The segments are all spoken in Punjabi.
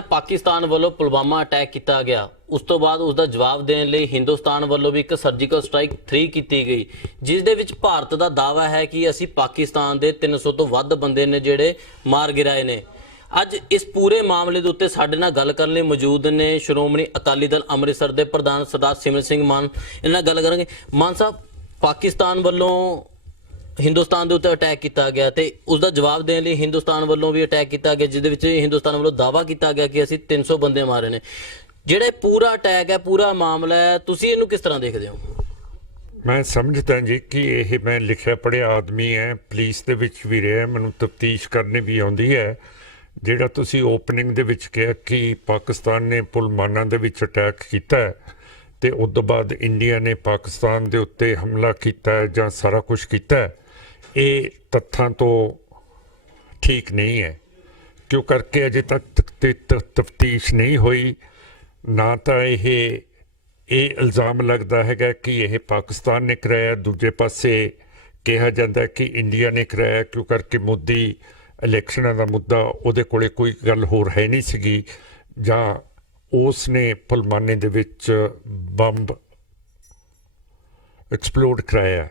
ਜਿਹੜਾ ਪਾਕਿਸਤਾਨ ਵੱਲੋਂ ਪੁਲਵਾਮਾ ਅਟੈਕ ਕੀਤਾ ਗਿਆ ਉਸ ਤੋਂ ਬਾਅਦ ਉਸ ਦਾ ਜਵਾਬ ਦੇਣ ਲਈ ਹਿੰਦੁਸਤਾਨ ਵੱਲੋਂ ਵੀ ਇੱਕ ਸਰਜੀਕਲ ਸਟ੍ਰਾਈਕ 3 ਕੀਤੀ ਗਈ, ਜਿਸ ਦੇ ਵਿੱਚ ਭਾਰਤ ਦਾ ਦਾਅਵਾ ਹੈ ਕਿ ਅਸੀਂ ਪਾਕਿਸਤਾਨ ਦੇ 300 ਤੋਂ ਵੱਧ ਬੰਦੇ ਨੇ ਜਿਹੜੇ ਮਾਰ ਗਿਰਾਏ ਨੇ। ਅੱਜ ਇਸ ਪੂਰੇ ਮਾਮਲੇ ਦੇ ਉੱਤੇ ਸਾਡੇ ਨਾਲ ਗੱਲ ਕਰਨ ਲਈ ਮੌਜੂਦ ਨੇ ਸ਼੍ਰੋਮਣੀ ਅਕਾਲੀ ਦਲ ਅੰਮ੍ਰਿਤਸਰ ਦੇ ਪ੍ਰਧਾਨ ਸਰਦਾਰ ਸਿਮਰਨ ਸਿੰਘ ਮਾਨ। ਇਹਨਾਂ ਨਾਲ ਗੱਲ ਕਰਾਂਗੇ। ਮਾਨ ਸਾਹਿਬ, ਪਾਕਿਸਤਾਨ ਵੱਲੋਂ ਹਿੰਦੁਸਤਾਨ ਦੇ ਉੱਤੇ ਅਟੈਕ ਕੀਤਾ ਗਿਆ ਤੇ ਉਸ ਦਾ ਜਵਾਬ ਦੇਣ ਲਈ ਹਿੰਦੁਸਤਾਨ ਵੱਲੋਂ ਵੀ ਅਟੈਕ ਕੀਤਾ ਗਿਆ, ਜਿਸ ਦੇ ਵਿੱਚ ਹਿੰਦੁਸਤਾਨ ਵੱਲੋਂ ਦਾਅਵਾ ਕੀਤਾ ਗਿਆ ਕਿ ਅਸੀਂ 300 ਬੰਦੇ ਮਾਰੇ ਨੇ। ਜਿਹੜਾ ਪੂਰਾ ਅਟੈਕ ਹੈ, ਪੂਰਾ ਮਾਮਲਾ ਹੈ, ਤੁਸੀਂ ਇਹਨੂੰ ਕਿਸ ਤਰ੍ਹਾਂ ਦੇਖਦੇ ਹੋ? ਮੈਂ ਸਮਝਦਾ ਜੀ ਕਿ ਇਹ ਮੈਂ ਲਿਖਿਆ ਪੜ੍ਹਿਆ ਆਦਮੀ ਹੈ, ਪੁਲਿਸ ਦੇ ਵਿੱਚ ਵੀ ਰਿਹਾ, ਮੈਨੂੰ ਤਫਤੀਸ਼ ਕਰਨੀ ਵੀ ਆਉਂਦੀ ਹੈ। ਜਿਹੜਾ ਤੁਸੀਂ ਓਪਨਿੰਗ ਦੇ ਵਿੱਚ ਕਿਹਾ ਕਿ ਪਾਕਿਸਤਾਨ ਨੇ ਪੁਲਵਾਮਾ ਦੇ ਵਿੱਚ ਅਟੈਕ ਕੀਤਾ ਤੇ ਉਸ ਤੋਂ ਬਾਅਦ ਇੰਡੀਆ ਨੇ ਪਾਕਿਸਤਾਨ ਦੇ ਉੱਤੇ ਹਮਲਾ ਕੀਤਾ ਜਾਂ ਸਾਰਾ ਕੁਝ ਕੀਤਾ, ਇਹ ਤੱਥਾਂ ਤੋਂ ਠੀਕ ਨਹੀਂ ਹੈ। ਕਿਉਂ ਕਰਕੇ ਅਜੇ ਤੱਕ ਤਫਤੀਸ਼ ਨਹੀਂ ਹੋਈ। ਨਾ ਤਾਂ ਇਹ ਇਲਜ਼ਾਮ ਲੱਗਦਾ ਹੈਗਾ ਕਿ ਇਹ ਪਾਕਿਸਤਾਨ ਨੇ ਕਰਾਇਆ, ਦੂਜੇ ਪਾਸੇ ਕਿਹਾ ਜਾਂਦਾ ਕਿ ਇੰਡੀਆ ਨੇ ਕਰਾਇਆ। ਕਿਉਂ ਕਰਕੇ ਮੋਦੀ ਇਲੈਕਸ਼ਨਾਂ ਦਾ ਮੁੱਦਾ ਉਹਦੇ ਕੋਲੇ ਕੋਈ ਗੱਲ ਹੋਰ ਹੈ ਨਹੀਂ ਸੀਗੀ, ਜਾਂ ਉਸ ਨੇ ਪੁਲਵਾਮਾ ਦੇ ਵਿੱਚ ਬੰਬ ਐਕਸਪਲੋਡ ਕਰਾਇਆ।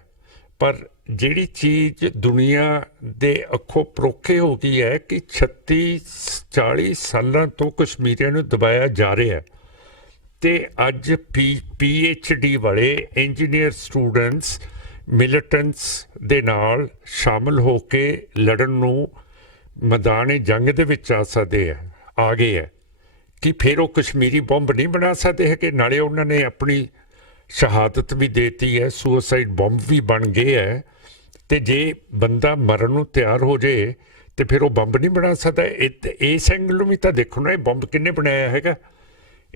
ਪਰ ਜਿਹੜੀ ਚੀਜ਼ ਦੁਨੀਆ ਦੇ ਅੱਖੋਂ ਪਰੋਖੇ ਹੋ ਗਈ ਹੈ ਕਿ 36-40 ਸਾਲਾਂ ਤੋਂ ਕਸ਼ਮੀਰੀਆਂ ਨੂੰ ਦਬਾਇਆ ਜਾ ਰਿਹਾ ਤੇ ਅੱਜ PhD ਵਾਲੇ ਇੰਜੀਨੀਅਰ ਸਟੂਡੈਂਟਸ ਮਿਲੀਟੈਂਟਸ ਦੇ ਨਾਲ ਸ਼ਾਮਲ ਹੋ ਕੇ ਲੜਨ ਨੂੰ ਮੈਦਾਨ ਜੰਗ ਦੇ ਵਿੱਚ ਆ ਗਏ ਹੈ ਕਿ ਫਿਰ ਉਹ ਕਸ਼ਮੀਰੀ ਬੰਬ ਨਹੀਂ ਬਣਾ ਸਕਦੇ ਹੈਗੇ। ਨਾਲੇ ਉਹਨਾਂ ਨੇ ਆਪਣੀ ਸ਼ਹਾਦਤ ਵੀ ਦੇਤੀ ਹੈ, ਸੁਸਾਈਡ ਬੰਬ ਵੀ ਬਣ ਗਏ ਹੈ। ਤੇ ਜੇ ਬੰਦਾ ਮਰਨ ਨੂੰ ਤਿਆਰ ਹੋ ਜੇ ਤੇ ਫਿਰ ਉਹ ਬੰਬ ਨਹੀਂ ਬਣਾ ਸਕਦਾ। ਇਸ ਐਂਗਲ ਨੂੰ ਵੀ ਤਾਂ ਦੇਖੋ ਨਾ, ਇਹ ਬੰਬ ਕਿਹਨੇ ਬਣਾਇਆ ਹੈਗਾ।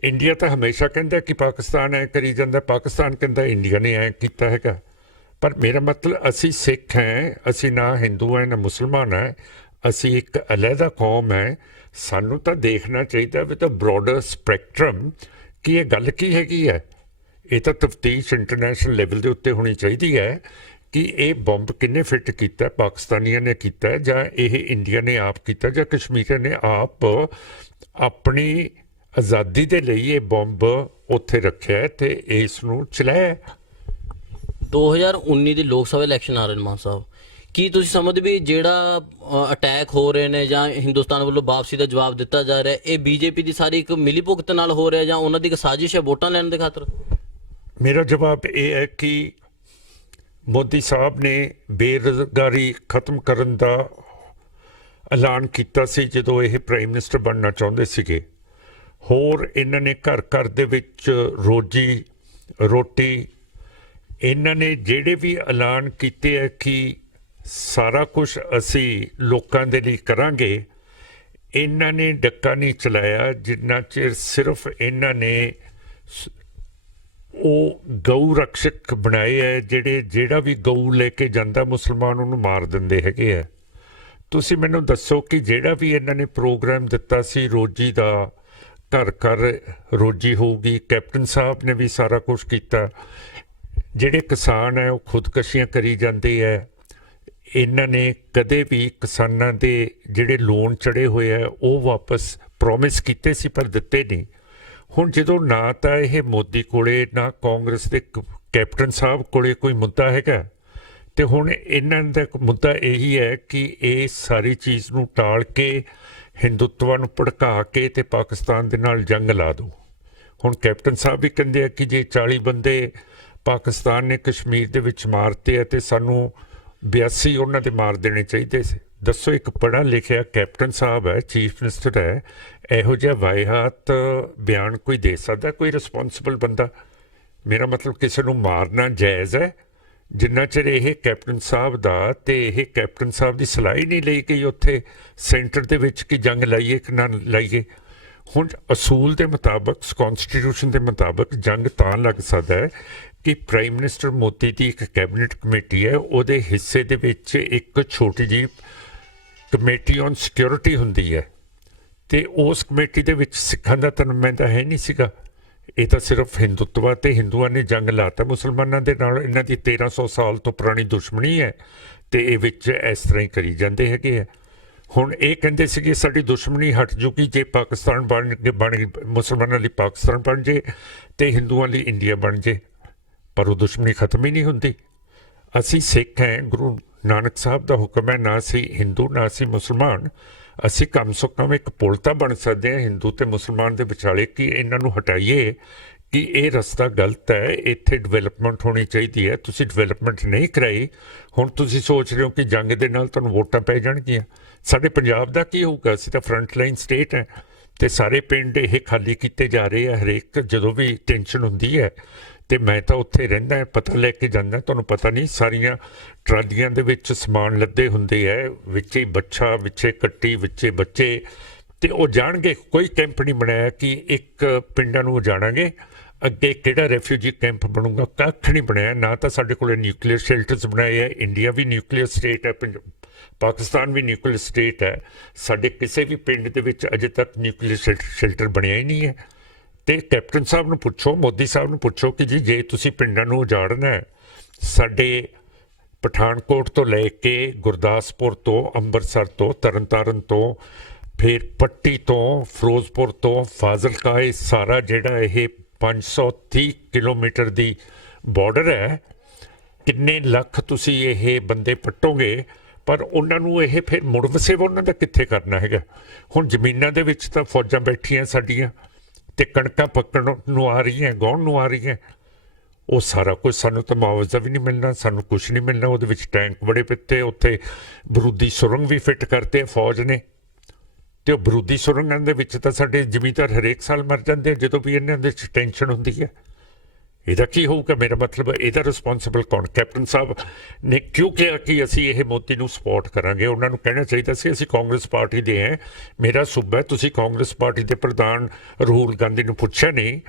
ਇੰਡੀਆ ਤਾਂ ਹਮੇਸ਼ਾ ਕਹਿੰਦਾ ਕਿ ਪਾਕਿਸਤਾਨ ਐ ਕਰੀ ਜਾਂਦਾ, ਪਾਕਿਸਤਾਨ ਕਹਿੰਦਾ ਇੰਡੀਆ ਨੇ ਐ ਕੀਤਾ ਹੈਗਾ। ਪਰ ਮੇਰਾ ਮਤਲਬ ਅਸੀਂ ਸਿੱਖ ਹੈ, ਅਸੀਂ ਨਾ ਹਿੰਦੂ ਹੈ ਨਾ ਮੁਸਲਮਾਨ ਹੈ, ਅਸੀਂ ਇੱਕ ਅਲੱਗਾ ਕੌਮ ਹੈ। ਸਾਨੂੰ ਤਾਂ ਦੇਖਣਾ ਚਾਹੀਦਾ ਵਿਦ ਅ ਬਰੋਡਰ ਸਪੈਕਟਰਮ ਕਿ ਇਹ ਗੱਲ ਕੀ ਹੈਗੀ ਹੈ। ਇਹ ਤਾਂ ਤਫਤੀਸ਼ ਇੰਟਰਨੈਸ਼ਨਲ ਲੈਵਲ ਦੇ ਉੱਤੇ ਹੋਣੀ ਚਾਹੀਦੀ ਹੈ ਕਿ ਇਹ ਬੰਬ ਕਿੰਨੇ ਫਿੱਟ ਕੀਤਾ, ਪਾਕਿਸਤਾਨੀਆਂ ਨੇ ਕੀਤਾ ਜਾਂ ਇਹ ਇੰਡੀਆ ਨੇ ਆਪ ਕੀਤਾ ਜਾਂ ਕਸ਼ਮੀਰੀਆਂ ਨੇ ਆਪ ਆਪਣੀ ਆਜ਼ਾਦੀ ਦੇ ਲਈ ਇਹ ਬੰਬ ਉੱਥੇ ਰੱਖਿਆ ਤੇ ਇਸ ਨੂੰ ਚਲਾਇਆ। 2019 ਦੀ ਲੋਕ ਸਭਾ ਇਲੈਕਸ਼ਨ ਆ ਰਹੇ ਨੇ ਮਾਨ ਸਾਹਿਬ, ਕੀ ਤੁਸੀਂ ਸਮਝਦੇ ਵੀ ਜਿਹੜਾ ਅਟੈਕ ਹੋ ਰਹੇ ਨੇ ਜਾਂ ਹਿੰਦੁਸਤਾਨ ਵੱਲੋਂ ਵਾਪਸੀ ਦਾ ਜਵਾਬ ਦਿੱਤਾ ਜਾ ਰਿਹਾ, ਇਹ ਬੀਜੇਪੀ ਦੀ ਸਾਰੀ ਇੱਕ ਮਿਲੀ ਭੁਗਤ ਨਾਲ ਹੋ ਰਿਹਾ ਜਾਂ ਉਹਨਾਂ ਦੀ ਇੱਕ ਸਾਜ਼ਿਸ਼ ਹੈ ਵੋਟਾਂ ਲੈਣ ਦੇ ਖਾਤਰ? ਮੇਰਾ ਜਵਾਬ ਇਹ ਹੈ ਕਿ ਮੋਦੀ ਸਾਹਿਬ ਨੇ ਬੇਰੁਜ਼ਗਾਰੀ ਖਤਮ ਕਰਨ ਦਾ ਐਲਾਨ ਕੀਤਾ ਸੀ ਜਦੋਂ ਇਹ ਪ੍ਰਾਈਮ ਮਿਨਿਸਟਰ ਬਣਨਾ ਚਾਹੁੰਦੇ ਸੀਗੇ। ਹੋਰ ਇਹਨਾਂ ਨੇ ਘਰ ਘਰ ਦੇ ਵਿੱਚ ਰੋਜੀ ਰੋਟੀ, ਇਹਨਾਂ ਨੇ ਜਿਹੜੇ ਵੀ ਐਲਾਨ ਕੀਤੇ ਹੈ ਕਿ ਸਾਰਾ ਕੁਝ ਅਸੀਂ ਲੋਕਾਂ ਦੇ ਲਈ ਕਰਾਂਗੇ, ਇਹਨਾਂ ਨੇ ਡੱਕਾ ਨਹੀਂ ਚਲਾਇਆ ਜਿੰਨਾ ਚਿਰ ਸਿਰਫ ਇਹਨਾਂ ਨੇ ਉਹ ਗਊ ਰਕਸ਼ਕ ਬਣਾਏ ਹੈ ਜਿਹੜਾ ਵੀ ਗਊ ਲੈ ਕੇ ਜਾਂਦਾ ਮੁਸਲਮਾਨ ਉਹਨੂੰ ਮਾਰ ਦਿੰਦੇ ਹੈਗੇ ਹੈ। ਤੁਸੀਂ ਮੈਨੂੰ ਦੱਸੋ ਕਿ ਜਿਹੜਾ ਵੀ ਇਹਨਾਂ ਨੇ ਪ੍ਰੋਗਰਾਮ ਦਿੱਤਾ ਸੀ ਰੋਜੀ ਦਾ, ਘਰ ਘਰ ਰੋਜੀ ਹੋਊਗੀ, ਕੈਪਟਨ ਸਾਹਿਬ ਨੇ ਵੀ ਸਾਰਾ ਕੁਝ ਕੀਤਾ। ਜਿਹੜੇ ਕਿਸਾਨ ਹੈ ਉਹ ਖੁਦਕਸ਼ੀਆਂ ਕਰੀ ਜਾਂਦੇ ਹੈ। ਇਹਨਾਂ ਨੇ ਕਦੇ ਵੀ ਕਿਸਾਨਾਂ ਦੇ ਜਿਹੜੇ ਲੋਨ ਚੜੇ ਹੋਏ ਹੈ ਉਹ ਵਾਪਸ ਪ੍ਰੋਮਿਸ ਕੀਤੇ ਸੀ ਪਰ ਦਿੱਤੇ ਨਹੀਂ। ਹੁਣ ਜਦੋਂ ਨਾ ਤਾਂ ਇਹ ਮੋਦੀ ਕੋਲੇ ਨਾ ਕਾਂਗਰਸ ਦੇ ਕੈਪਟਨ ਸਾਹਿਬ ਕੋਲੇ ਕੋਈ ਮੁੱਦਾ ਹੈਗਾ ਤੇ ਹੁਣ ਇਹਨਾਂ ਦਾ ਮੁੱਦਾ ਇਹੀ ਹੈ ਕਿ ਇਹ ਸਾਰੀ ਚੀਜ਼ ਨੂੰ ਟਾਲ ਕੇ ਹਿੰਦੂਤਵ ਨੂੰ ਭੜਕਾ ਕੇ ਤੇ ਪਾਕਿਸਤਾਨ ਦੇ ਨਾਲ ਜੰਗ ਲਾ ਦਿਓ। ਹੁਣ ਕੈਪਟਨ ਸਾਹਿਬ ਵੀ ਕਹਿੰਦੇ ਆ ਕਿ ਜੇ 40 ਬੰਦੇ ਪਾਕਿਸਤਾਨ ਨੇ ਕਸ਼ਮੀਰ ਦੇ ਵਿੱਚ ਮਾਰਤੇ ਆ ਤੇ ਸਾਨੂੰ 82 ਉਹਨਾਂ ਦੇ ਮਾਰ ਦੇਣੇ ਚਾਹੀਦੇ ਸੀ। ਦੱਸੋ, ਇੱਕ ਪੜ੍ਹਾ ਲਿਖਿਆ ਕੈਪਟਨ ਸਾਹਿਬ ਹੈ, ਚੀਫ ਮਿਨਿਸਟਰ ਹੈ, ਇਹੋ ਜਿਹਾ ਵਾਹਿਆਤ ਬਿਆਨ ਕੋਈ ਦੇ ਸਕਦਾ? ਕੋਈ ਰਿਸਪੌਂਸਿਬਲ ਬੰਦਾ? ਮੇਰਾ ਮਤਲਬ ਕਿਸੇ ਨੂੰ ਮਾਰਨਾ ਜਾਇਜ਼ ਹੈ ਜਿੰਨਾ ਚਿਰ ਇਹ ਕੈਪਟਨ ਸਾਹਿਬ ਦਾ ਤੇ ਇਹ ਕੈਪਟਨ ਸਾਹਿਬ ਦੀ ਸਲਾਹ ਹੀ ਨਹੀਂ ਲਈ ਗਈ ਉੱਥੇ ਸੈਂਟਰ ਦੇ ਵਿੱਚ ਕਿ ਜੰਗ ਲਾਈਏ ਕਿ ਨਾ ਲਾਈਏ। ਹੁਣ ਅਸੂਲ ਦੇ ਮੁਤਾਬਕ, ਕੌਨਸਟੀਟਿਊਸ਼ਨ ਦੇ ਮੁਤਾਬਕ ਜੰਗ ਤਾਂ ਲੱਗ ਸਕਦਾ ਹੈ ਕਿ ਪ੍ਰਾਈਮ ਮਿਨਿਸਟਰ ਮੋਦੀ ਦੀ ਇੱਕ ਕੈਬਨਿਟ ਕਮੇਟੀ ਹੈ, ਉਹਦੇ ਹਿੱਸੇ ਦੇ ਵਿੱਚ ਇੱਕ ਛੋਟੀ ਜਿਹੀ ਕਮੇਟੀ ਔਨ ਸਿਕਿਉਰਿਟੀ ਹੁੰਦੀ ਹੈ ਤੇ ਉਸ ਕਮੇਟੀ ਦੇ ਵਿੱਚ ਸਿੱਖਾਂ ਦਾ ਤਾਂ ਨੁਮਾਇੰਦਾ ਹੈ ਨਹੀਂ ਸੀਗਾ। ਇਹ ਤਾਂ ਸਿਰਫ ਹਿੰਦੂਤਵ ਤੇ ਹਿੰਦੂਆਂ ਨੇ ਜੰਗ ਲਾਤਾ ਮੁਸਲਮਾਨਾਂ ਦੇ ਨਾਲ। ਇਹਨਾਂ ਦੀ 1300 ਸਾਲ ਤੋਂ ਪੁਰਾਣੀ ਦੁਸ਼ਮਣੀ ਹੈ ਤੇ ਇਹ ਵਿੱਚ ਇਸ ਤਰ੍ਹਾਂ ਹੀ ਕਰੀ ਜਾਂਦੇ ਹੈਗੇ ਆ। ਹੁਣ ਇਹ ਕਹਿੰਦੇ ਸੀਗੇ ਸਾਡੀ ਦੁਸ਼ਮਣੀ ਹਟ ਜੂਗੀ ਜੇ ਪਾਕਿਸਤਾਨ ਬਣ ਮੁਸਲਮਾਨਾਂ ਲਈ ਪਾਕਿਸਤਾਨ ਬਣ ਜੇ ਤੇ ਹਿੰਦੂਆਂ ਲਈ ਇੰਡੀਆ ਬਣ ਜੇ, ਪਰ ਉਹ ਦੁਸ਼ਮਣੀ ਖਤਮ ਹੀ ਨਹੀਂ ਹੁੰਦੀ। ਅਸੀਂ ਸਿੱਖ ਹੈ, ਗੁਰੂ ਨਾਨਕ ਸਾਹਿਬ ਦਾ ਹੁਕਮ ਹੈ, ਨਾ ਅਸੀਂ ਹਿੰਦੂ ਨਾ ਅਸੀਂ ਮੁਸਲਮਾਨ। ਅਸੀਂ ਕਮ ਸੋ ਕਮ ਇੱਕ ਪੁਲ ਤਾਂ ਬਣ ਸਕਦੇ ਹਾਂ ਹਿੰਦੂ ਤੇ ਮੁਸਲਮਾਨ ਦੇ ਵਿਚਾਲੇ ਕਿ ਇਹਨਾਂ ਨੂੰ ਹਟਾਈਏ ਕਿ ਇਹ ਰਸਤਾ ਗਲਤ ਹੈ, ਇੱਥੇ ਡਿਵੈਲਪਮੈਂਟ ਹੋਣੀ ਚਾਹੀਦੀ ਹੈ। ਤੁਸੀਂ ਡਿਵੈਲਪਮੈਂਟ ਨਹੀਂ ਕਰਾਈ, ਹੁਣ ਤੁਸੀਂ ਸੋਚ ਰਹੇ ਹੋ ਕਿ ਜੰਗ ਦੇ ਨਾਲ ਤੁਹਾਨੂੰ ਵੋਟਾਂ ਪੈ ਜਾਣਗੀਆਂ। ਸਾਡੇ ਪੰਜਾਬ ਦਾ ਕੀ ਹੋਊਗਾ? ਅਸੀਂ ਤਾਂ ਫਰੰਟ ਲਾਈਨ ਸਟੇਟ ਹੈ ਤੇ ਸਾਰੇ ਪਿੰਡ ਇਹ ਖਾਲੀ ਕੀਤੇ ਜਾ ਰਹੇ ਆ। ਹਰੇਕ ਜਦੋਂ ਵੀ ਟੈਨਸ਼ਨ ਹੁੰਦੀ ਹੈ ਤੇ ਮੈਂ ਤਾਂ ਉੱਥੇ ਰਹਿੰਦਾ, ਪਤਾ ਲੈ ਕੇ ਜਾਂਦਾ। ਤੁਹਾਨੂੰ ਪਤਾ ਨਹੀਂ, ਸਾਰੀਆਂ ਟਰਾਲੀਆਂ ਦੇ ਵਿੱਚ ਸਮਾਨ ਲੱਦੇ ਹੁੰਦੇ ਹੈ, ਵਿੱਚੇ ਹੀ ਬੱਚਾ, ਵਿੱਚੇ ਕੱਟੀ, ਵਿੱਚੇ ਬੱਚੇ, ਤੇ ਉਹ ਜਾਣਗੇ। ਕੋਈ ਕੈਂਪ ਨਹੀਂ ਬਣਾਇਆ ਕਿ ਇੱਕ ਪਿੰਡਾਂ ਨੂੰ ਜਾਣਾਂਗੇ, ਅੱਗੇ ਕਿਹੜਾ ਰੈਫਿਊਜੀ ਕੈਂਪ ਬਣੂਗਾ, ਕੱਖ ਨਹੀਂ ਬਣਾਇਆ। ਨਾ ਤਾਂ ਸਾਡੇ ਕੋਲ ਨਿਊਕਲੀਅਰ ਸ਼ੈਲਟਰਸ ਬਣਾਏ ਹੈ। ਇੰਡੀਆ ਵੀ ਨਿਊਕਲੀਅਰ ਸਟੇਟ ਹੈ, ਪਾਕਿਸਤਾਨ ਵੀ ਨਿਊਕਲੀਅਰ ਸਟੇਟ ਹੈ। ਸਾਡੇ ਕਿਸੇ ਵੀ ਪਿੰਡ ਦੇ ਵਿੱਚ ਅਜੇ ਤੱਕ ਨਿਊਕਲੀਅਰ ਸ਼ੈਲਟਰ ਬਣਿਆ ਹੀ ਨਹੀਂ ਹੈ। ਤੇ ਕੈਪਟਨ ਸਾਹਿਬ ਨੂੰ ਪੁੱਛੋ, ਮੋਦੀ ਸਾਹਿਬ ਨੂੰ ਪੁੱਛੋ ਕਿ ਜੀ ਜੇ ਤੁਸੀਂ ਪਿੰਡਾਂ ਨੂੰ ਉਜਾੜਨਾ ਹੈ, ਸਾਡੇ ਪਠਾਨਕੋਟ ਤੋਂ ਲੈ ਕੇ ਗੁਰਦਾਸਪੁਰ ਤੋਂ, ਅੰਮ੍ਰਿਤਸਰ ਤੋਂ, ਤਰਨਤਾਰਨ ਤੋਂ, ਫਿਰ ਪੱਟੀ ਤੋਂ, ਫਿਰੋਜ਼ਪੁਰ ਤੋਂ, ਫਾਜ਼ਿਲਕਾ, ਇਹ ਸਾਰਾ ਜਿਹੜਾ ਇਹ 530 ਕਿਲੋਮੀਟਰ ਦੀ ਬਾਰਡਰ ਹੈ, ਕਿੰਨੇ ਲੱਖ ਤੁਸੀਂ ਇਹ ਬੰਦੇ ਪੱਟੋਗੇ, ਪਰ ਉਹਨਾਂ ਨੂੰ ਇਹ ਫਿਰ ਮੁੜ ਵਸੇਵਾ ਉਹਨਾਂ ਦਾ ਕਿੱਥੇ ਕਰਨਾ ਹੈਗਾ? ਹੁਣ ਜ਼ਮੀਨਾਂ ਦੇ ਵਿੱਚ ਤਾਂ ਫੌਜਾਂ ਬੈਠੀਆਂ ਸਾਡੀਆਂ ਤੇ ਕਣਕਾਂ ਪੱਕਣ ਨੂੰ ਆ ਰਹੀਆਂ, ਗਾਉਣ ਨੂੰ ਆ ਰਹੀਆਂ। ਉਹ ਸਾਰਾ ਕੁਝ ਸਾਨੂੰ ਤਾਂ ਮੁਆਵਜ਼ਾ ਵੀ ਨਹੀਂ ਮਿਲਣਾ, ਸਾਨੂੰ ਕੁਛ ਨਹੀਂ ਮਿਲਣਾ। ਉਹਦੇ ਵਿੱਚ ਟੈਂਕ ਬੜੇ ਪਿੱਤੇ, ਉੱਥੇ ਬਰੂਦੀ ਸੁਰੰਗ ਵੀ ਫਿੱਟ ਕਰਤੇ ਫੌਜ ਨੇ, ਤੇ ਉਹ ਬਰੂਦੀ ਸੁਰੰਗਾਂ ਦੇ ਵਿੱਚ ਤਾਂ ਸਾਡੇ ਜ਼ਮੀਂਦਾਰ ਹਰੇਕ ਸਾਲ ਮਰ ਜਾਂਦੇ ਆ ਜਦੋਂ ਵੀ ਇਹਨਾਂ ਦੇ ਵਿੱਚ ਟੈਨਸ਼ਨ ਹੁੰਦੀ ਹੈ। ਇਹਦਾ ਕੀ ਹੋਊਗਾ? ਮੇਰਾ ਮਤਲਬ ਇਹਦਾ ਰਿਸਪੌਂਸਿਬਲ ਕੌਣ? ਕੈਪਟਨ ਸਾਹਿਬ ਨੇ ਕਿਉਂ ਕਿਹਾ ਕਿ ਅਸੀਂ ਇਹ ਮੋਦੀ ਨੂੰ ਸਪੋਰਟ ਕਰਾਂਗੇ? ਉਹਨਾਂ ਨੂੰ ਕਹਿਣਾ ਚਾਹੀਦਾ ਸੀ ਅਸੀਂ ਕਾਂਗਰਸ ਪਾਰਟੀ ਦੇ ਹਾਂ, ਮੇਰਾ ਸੂਬਾ, ਤੁਸੀਂ ਕਾਂਗਰਸ ਪਾਰਟੀ ਦੇ ਪ੍ਰਧਾਨ ਰਾਹੁਲ ਗਾਂਧੀ ਨੂੰ ਪੁੱਛਿਆ ਨਹੀਂ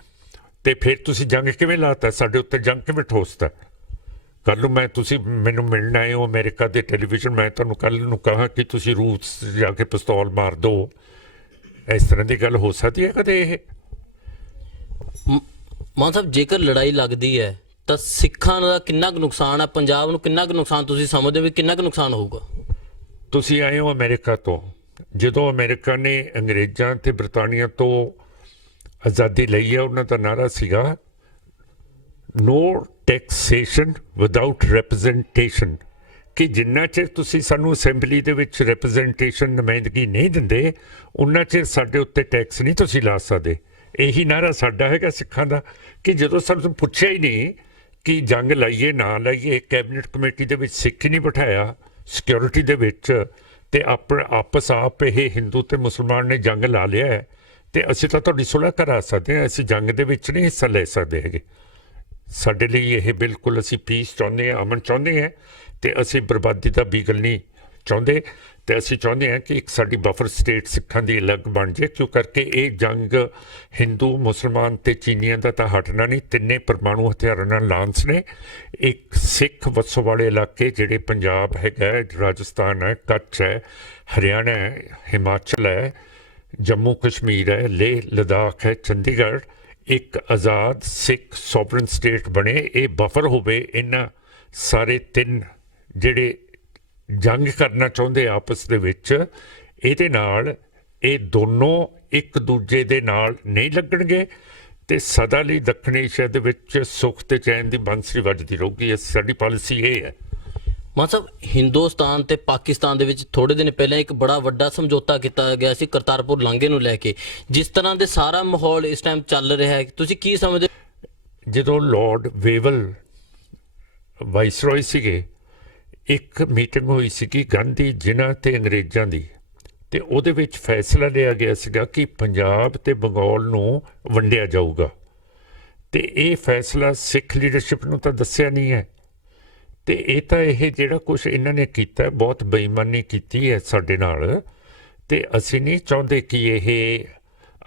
ਤੇ ਫਿਰ ਤੁਸੀਂ ਜੰਗ ਕਿਵੇਂ ਲਾਤਾ? ਸਾਡੇ ਉੱਤੇ ਜੰਗ ਕਿਵੇਂ ਠੋਸਤਾ? ਕੱਲ੍ਹ ਨੂੰ ਤੁਸੀਂ ਮੈਨੂੰ ਮਿਲਣ ਆਏ ਹੋ ਅਮਰੀਕਾ ਦੇ ਟੈਲੀਵਿਜ਼ਨ, ਮੈਂ ਤੁਹਾਨੂੰ ਕੱਲ੍ਹ ਨੂੰ ਕਹਾਂ ਕਿ ਤੁਸੀਂ ਰੂਸ ਜਾ ਕੇ ਪਿਸਤੌਲ ਮਾਰ ਦਿਓ, ਇਸ ਤਰ੍ਹਾਂ ਦੀ ਗੱਲ ਹੋ ਸਕਦੀ ਹੈ ਕਦੇ? ਇਹ ਮਾਨ ਸਾਹਿਬ, ਜੇਕਰ ਲੜਾਈ ਲੱਗਦੀ ਹੈ ਤਾਂ ਸਿੱਖਾਂ ਦਾ ਕਿੰਨਾ ਕੁ ਨੁਕਸਾਨ ਹੈ, ਪੰਜਾਬ ਨੂੰ ਕਿੰਨਾ ਕੁ ਨੁਕਸਾਨ ਤੁਸੀਂ ਸਮਝਦੇ ਹੋ ਵੀ ਕਿੰਨਾ ਕੁ ਨੁਕਸਾਨ ਹੋਊਗਾ? ਤੁਸੀਂ ਆਏ ਹੋ ਅਮਰੀਕਾ ਤੋਂ, ਜਦੋਂ ਅਮਰੀਕਾ ਨੇ ਅੰਗਰੇਜ਼ਾਂ ਤੇ ਬਰਤਾਨੀਆ ਤੋਂ ਆਜ਼ਾਦੀ ਲਈ ਹੈ, ਉਹਨਾਂ ਦਾ ਨਾਰਾ ਸੀਗਾ ਨੋ ਟੈਕਸੇਸ਼ਨ ਵਿਦਆਊਟ ਰਿਪਰੈਜ਼ੈਂਟੇਸ਼ਨ, ਕਿ ਜਿੰਨਾ ਚਿਰ ਤੁਸੀਂ ਸਾਨੂੰ ਅਸੈਂਬਲੀ ਦੇ ਵਿੱਚ ਰਿਪਰੈਜ਼ੈਂਟੇਸ਼ਨ, ਨੁਮਾਇੰਦਗੀ ਨਹੀਂ ਦਿੰਦੇ, ਉਨਾ ਚਿਰ ਸਾਡੇ ਉੱਤੇ ਟੈਕਸ ਨਹੀਂ ਤੁਸੀਂ ਲਾ ਸਕਦੇ। ਇਹੀ ਨਾਰਾ ਸਾਡਾ ਹੈਗਾ ਸਿੱਖਾਂ ਦਾ, ਕਿ ਜਦੋਂ ਸਾਨੂੰ ਪੁੱਛਿਆ ਹੀ ਨਹੀਂ ਕਿ ਜੰਗ ਲਾਈਏ ਨਾ ਲਾਈਏ, ਕੈਬਨਿਟ ਕਮੇਟੀ ਦੇ ਵਿੱਚ ਸਿੱਖ ਹੀ ਨਹੀਂ ਬਿਠਾਇਆ ਸਿਕਿਉਰਿਟੀ ਦੇ ਵਿੱਚ, ਤੇ ਆਪਸ ਆਪ ਇਹ ਹਿੰਦੂ ਤੇ ਮੁਸਲਮਾਨ ਨੇ ਜੰਗ ਲਾ ਲਿਆ ਹੈ, ਤੇ ਅਸੀਂ ਤਾਂ ਤੁਹਾਡੀ ਸੁਲ੍ਹਾ ਕਰਾ ਸਕਦੇ ਹਾਂ, ਅਸੀਂ ਜੰਗ ਦੇ ਵਿੱਚ ਨਹੀਂ ਹਿੱਸਾ ਲੈ ਸਕਦੇ ਹੈਗੇ। ਸਾਡੇ ਲਈ ਇਹ ਬਿਲਕੁਲ, ਅਸੀਂ ਪੀਸ ਚਾਹੁੰਦੇ ਹਾਂ, ਅਮਨ ਚਾਹੁੰਦੇ ਹਾਂ, ਤੇ ਅਸੀਂ ਬਰਬਾਦੀ ਦਾ ਬੀਗਲ ਨਹੀਂ ਚਾਹੁੰਦੇ। ਤੇ ਅਸੀਂ ਚਾਹੁੰਦੇ ਹਾਂ ਕਿ ਇੱਕ ਸਾਡੀ ਬਫਰ ਸਟੇਟ ਸਿੱਖਾਂ ਦੀ ਅਲੱਗ ਬਣ ਜਾਏ, ਕਿਉਂ ਕਰਕੇ ਇਹ ਜੰਗ ਹਿੰਦੂ, ਮੁਸਲਮਾਨ ਤੇ ਚੀਨੀਆਂ ਦਾ ਤਾਂ ਹਟਣਾ ਨਹੀਂ। ਤਿੰਨੇ ਪਰਮਾਣੂ ਹਥਿਆਰਾਂ ਨਾਲ ਲਾਂਸ ਨੇ। ਇੱਕ ਸਿੱਖ ਵੱਸੋ ਵਾਲੇ ਇਲਾਕੇ ਜਿਹੜੇ ਪੰਜਾਬ ਹੈਗਾ, ਰਾਜਸਥਾਨ ਹੈ, ਕੱਛ ਹੈ, ਹਰਿਆਣਾ ਹੈ, ਹਿਮਾਚਲ ਹੈ, ਜੰਮੂ ਕਸ਼ਮੀਰ ਹੈ, ਲੇਹ ਲਦਾਖ ਹੈ, ਚੰਡੀਗੜ੍ਹ, ਇੱਕ ਆਜ਼ਾਦ ਸਿੱਖ ਸੋਵਰਨ ਸਟੇਟ ਬਣੇ। ਇਹ ਬਫਰ ਹੋਵੇ। ਇਹਨਾਂ ਸਾਰੇ ਤਿੰਨ ਜਿਹੜੇ ਜੰਗ ਕਰਨਾ ਚਾਹੁੰਦੇ ਆਪਸ ਦੇ ਵਿੱਚ, ਇਹਦੇ ਨਾਲ ਇਹ ਦੋਨੋਂ ਇੱਕ ਦੂਜੇ ਦੇ ਨਾਲ ਨਹੀਂ ਲੱਗਣਗੇ ਤੇ ਸਦਾ ਲਈ ਦੱਖਣੀ ਏਸ਼ੀਆ ਦੇ ਵਿੱਚ ਸੁੱਖ ਤੇ ਚੈਨ ਦੀ ਬੰਸਰੀ ਵੱਜਦੀ ਰਹੂਗੀ। ਇਹ ਸਾਡੀ ਪਾਲਿਸੀ ਇਹ ਹੈ। ਮਾਨ ਸਾਹਿਬ, ਹਿੰਦੁਸਤਾਨ ਤੇ ਪਾਕਿਸਤਾਨ ਦੇ ਵਿੱਚ ਥੋੜੇ ਦਿਨ ਪਹਿਲਾਂ ਇੱਕ ਬੜਾ ਵੱਡਾ ਸਮਝੌਤਾ ਕੀਤਾ ਗਿਆ ਸੀ ਕਰਤਾਰਪੁਰ ਲਾਂਘੇ ਨੂੰ ਲੈ ਕੇ। ਜਿਸ ਤਰ੍ਹਾਂ ਦੇ ਸਾਰਾ ਮਾਹੌਲ ਇਸ ਟਾਈਮ ਚੱਲ ਰਿਹਾ ਹੈ, ਤੁਸੀਂ ਕੀ ਸਮਝਦੇ? ਜਦੋਂ ਲਾਰਡ ਵੇਵਲ ਵਾਇਸਰੋਏ ਸੀਗੇ, ਇੱਕ ਮੀਟਿੰਗ ਹੋਈ ਸੀਗੀ ਗਾਂਧੀ ਜਿਨ੍ਹਾਂ ਤੇ ਅੰਗਰੇਜ਼ਾਂ ਦੀ, ਤੇ ਉਹਦੇ ਵਿੱਚ ਫੈਸਲਾ ਲਿਆ ਗਿਆ ਸੀਗਾ ਕਿ ਪੰਜਾਬ ਤੇ ਬੰਗਾਲ ਨੂੰ ਵੰਡਿਆ ਜਾਊਗਾ। ਤੇ ਇਹ ਫੈਸਲਾ ਸਿੱਖ ਲੀਡਰਸ਼ਿਪ ਨੂੰ ਤਾਂ ਦੱਸਿਆ ਨਹੀਂ ਹੈ, ਤੇ ਇਹ ਤਾਂ ਇਹ ਜਿਹੜਾ ਕੁਛ ਇਹਨਾਂ ਨੇ ਕੀਤਾ ਬਹੁਤ ਬੇਈਮਾਨੀ ਕੀਤੀ ਹੈ ਸਾਡੇ ਨਾਲ। ਤੇ ਅਸੀਂ ਨਹੀਂ ਚਾਹੁੰਦੇ ਕਿ ਇਹ,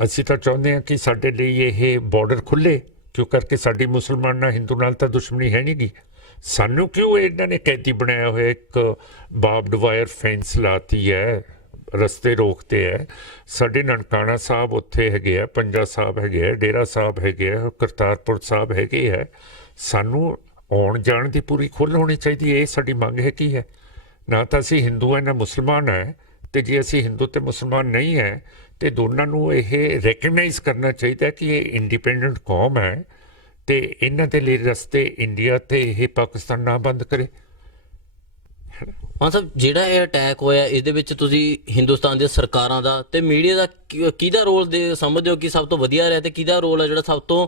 ਅਸੀਂ ਤਾਂ ਚਾਹੁੰਦੇ ਹਾਂ ਕਿ ਸਾਡੇ ਲਈ ਇਹ ਬਾਰਡਰ ਖੁੱਲ੍ਹੇ, ਕਿਉਂ ਕਰਕੇ ਸਾਡੀ ਮੁਸਲਮਾਨ ਨਾਲ ਹਿੰਦੂ ਨਾਲ ਤਾਂ ਦੁਸ਼ਮਣੀ ਹੈ ਨਹੀਂ ਗੀ। ਸਾਨੂੰ ਕਿਉਂ ਇਹਨਾਂ ਨੇ ਕੈਦੀ ਬਣਾਇਆ ਹੋਇਆ, ਇੱਕ ਬਾਬਡ ਵਾਇਰ ਫੈਂਸ ਲਾਤੀ ਹੈ, ਰਸਤੇ ਰੋਕਤੇ ਹੈ। ਸਾਡੇ ਨਨਕਾਣਾ ਸਾਹਿਬ ਉੱਥੇ ਹੈਗੇ ਆ, ਪੰਜਾ ਸਾਹਿਬ ਹੈਗੇ ਆ, ਡੇਰਾ ਸਾਹਿਬ ਹੈਗੇ ਆ, ਕਰਤਾਰਪੁਰ ਸਾਹਿਬ ਹੈਗੇ ਹੈ। ਸਾਨੂੰ ਆਉਣ ਜਾਣ ਦੀ ਪੂਰੀ ਖੁੱਲ੍ਹ ਹੋਣੀ ਚਾਹੀਦੀ ਹੈ। ਇਹ ਸਾਡੀ ਮੰਗ ਹੈ। ਕੀ ਹੈ? ਨਾ ਤਾਂ ਅਸੀਂ ਹਿੰਦੂ ਹੈ ਨਾ ਮੁਸਲਮਾਨ ਹੈ, ਤੇ ਜੇ ਅਸੀਂ ਹਿੰਦੂ ਤੇ ਮੁਸਲਮਾਨ ਨਹੀਂ ਹੈ ਤੇ ਦੋਨਾਂ ਨੂੰ ਇਹ ਰੈਕਗਨਾਈਜ਼ ਕਰਨਾ ਚਾਹੀਦਾ ਕਿ ਇਹ ਇੰਡੀਪੈਂਡੈਂਟ ਕੌਮ ਹੈ ਤੇ ਇਹਨਾਂ ਦੇ ਲਈ ਰਸਤੇ ਇੰਡੀਆ ਤੇ ਇਹ ਪਾਕਿਸਤਾਨ ਨਾ ਬੰਦ ਕਰੇ। ਹਾਂ ਸਾਹਿਬ, ਜਿਹੜਾ ਇਹ ਅਟੈਕ ਹੋਇਆ ਇਹਦੇ ਵਿੱਚ ਤੁਸੀਂ ਹਿੰਦੁਸਤਾਨ ਦੀਆਂ ਸਰਕਾਰਾਂ ਦਾ ਤੇ ਮੀਡੀਆ ਦਾ ਕਿਹਦਾ ਰੋਲ ਦੇ ਸਮਝਦੇ ਹੋ ਕਿ ਸਭ ਤੋਂ ਵਧੀਆ ਰਿਹਾ, ਤੇ ਕਿਹਦਾ ਰੋਲ ਹੈ ਜਿਹੜਾ ਸਭ ਤੋਂ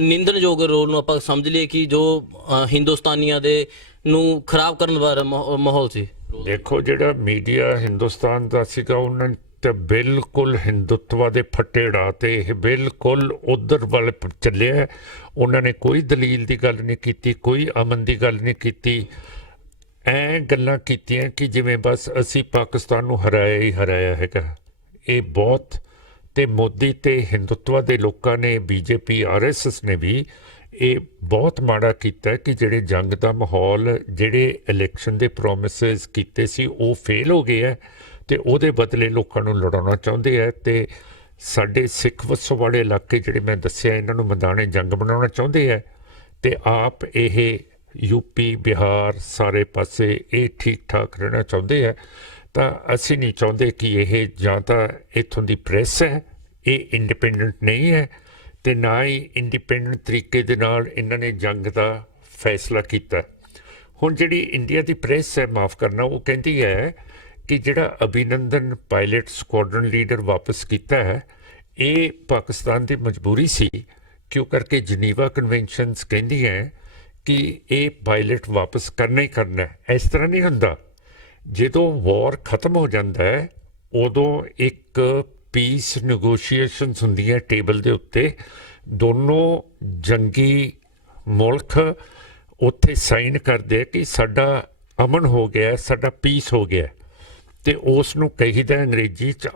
ਨਿੰਦਣਯੋਗ ਰੋਲ ਨੂੰ ਆਪਾਂ ਸਮਝ ਲਈਏ ਕਿ ਜੋ ਹਿੰਦੁਸਤਾਨੀਆਂ ਦੇ ਨੂੰ ਖਰਾਬ ਕਰਨ ਵਾਲਾ ਮਾਹੌਲ ਸੀ? ਦੇਖੋ, ਜਿਹੜਾ ਮੀਡੀਆ ਹਿੰਦੁਸਤਾਨ ਦਾ ਸੀਗਾ ਉਹਨਾਂ ਤੇ ਬਿਲਕੁਲ ਹਿੰਦੁੱਤਵਾ ਦੇ ਫੱਟੇ ਡਾ ਤੇ ਇਹ ਬਿਲਕੁਲ ਉਧਰ ਵੱਲ ਚੱਲਿਆ। ਉਹਨਾਂ ਨੇ ਕੋਈ ਦਲੀਲ ਦੀ ਗੱਲ ਨਹੀਂ ਕੀਤੀ, ਕੋਈ ਅਮਨ ਦੀ ਗੱਲ ਨਹੀਂ ਕੀਤੀ, ਐ ਗੱਲਾਂ ਕੀਤੀਆਂ ਕਿ ਜਿਵੇਂ ਬਸ ਅਸੀਂ ਪਾਕਿਸਤਾਨ ਨੂੰ ਹਰਾਇਆ ਹੀ ਹਰਾਇਆ ਹੈਗਾ। ਇਹ ਬਹੁਤ, ਤੇ ਮੋਦੀ ਤੇ ਹਿੰਦੁੱਤਵਾ ਦੇ ਲੋਕਾਂ ਨੇ, ਬੀਜੇਪੀ ਆਰਐਸਐਸ ਨੇ ਵੀ ਇਹ ਬਹੁਤ ਮਾੜਾ ਕੀਤਾ ਕਿ ਜਿਹੜੇ ਜੰਗ ਦਾ ਮਾਹੌਲ, ਜਿਹੜੇ ਇਲੈਕਸ਼ਨ ਦੇ ਪ੍ਰੋਮਿਸਿਸ ਕੀਤੇ ਸੀ ਉਹ ਫੇਲ ਹੋ ਗਏ ਹੈ ਤੇ ਉਹਦੇ ਬਦਲੇ ਲੋਕਾਂ ਨੂੰ ਲੜਾਉਣਾ ਚਾਹੁੰਦੇ ਹੈ। ਤੇ ਸਾਡੇ ਸਿੱਖ ਵਸੋਂ ਵਾਲੇ ਇਲਾਕੇ ਜਿਹੜੇ ਮੈਂ ਦੱਸਿਆ ਇਹਨਾਂ ਨੂੰ ਮੈਦਾਨੇ ਜੰਗ ਬਣਾਉਣਾ ਚਾਹੁੰਦੇ ਹੈ ਤੇ ਆਪ ਇਹ ਯੂਪੀ, ਬਿਹਾਰ, ਸਾਰੇ ਪਾਸੇ ਇਹ ਠੀਕ ਠਾਕ ਰਹਿਣਾ ਚਾਹੁੰਦੇ ਹੈ। ਤਾਂ ਅਸੀਂ ਨਹੀਂ ਚਾਹੁੰਦੇ ਕਿ ਇਹ ਜਾਂ ਤਾਂ ਇੱਥੋਂ ਦੀ ਪ੍ਰੈਸ ਹੈ ਇਹ ਇੰਡੀਪੈਂਡੈਂਟ ਨਹੀਂ ਹੈ ਤੇ ਨਾ ਹੀ ਇੰਡੀਪੈਂਡੈਂਟ ਤਰੀਕੇ ਦੇ ਨਾਲ ਇਹਨਾਂ ਨੇ ਜੰਗ ਦਾ ਫੈਸਲਾ ਕੀਤਾ। ਹੁਣ ਜਿਹੜੀ ਇੰਡੀਆ ਦੀ ਪ੍ਰੈਸ ਹੈ, ਮਾਫ ਕਰਨਾ, ਉਹ ਕਹਿੰਦੀ ਹੈ ਕਿ ਜਿਹੜਾ ਅਭਿਨੰਦਨ ਪਾਇਲਟ ਸਕੁਆਡਰਨ ਲੀਡਰ ਵਾਪਸ ਕੀਤਾ ਹੈ ਇਹ ਪਾਕਿਸਤਾਨ ਦੀ ਮਜਬੂਰੀ ਸੀ, ਕਿਉਂ ਕਰਕੇ ਜਨੀਵਾ ਕਨਵੈਨਸ਼ਨਸ ਕਹਿੰਦੀ ਹੈ ਕਿ ਇਹ ਪਾਇਲਟ ਵਾਪਸ ਕਰਨਾ ਹੀ ਕਰਨਾ ਹੈ। ਇਸ ਤਰ੍ਹਾਂ ਨਹੀਂ ਹੁੰਦਾ। ਜਦੋਂ ਵਾਰ ਖਤਮ ਹੋ ਜਾਂਦਾ ਹੈ ਉਦੋਂ ਇੱਕ ਪੀਸ ਨੈਗੋਸ਼ੀਏਸ਼ਨਸ ਹੁੰਦੀਆਂ ਟੇਬਲ ਦੇ ਉੱਤੇ, ਦੋਨੋਂ ਜੰਗੀ ਮੁਲਕ ਉੱਥੇ ਸਾਈਨ ਕਰਦੇ ਕਿ ਸਾਡਾ ਅਮਨ ਹੋ ਗਿਆ, ਸਾਡਾ ਪੀਸ ਹੋ ਗਿਆ, ਤੇ ਉਸ ਨੂੰ ਕਹੀਦਾ ਅੰਗਰੇਜ਼ੀ 'ਚ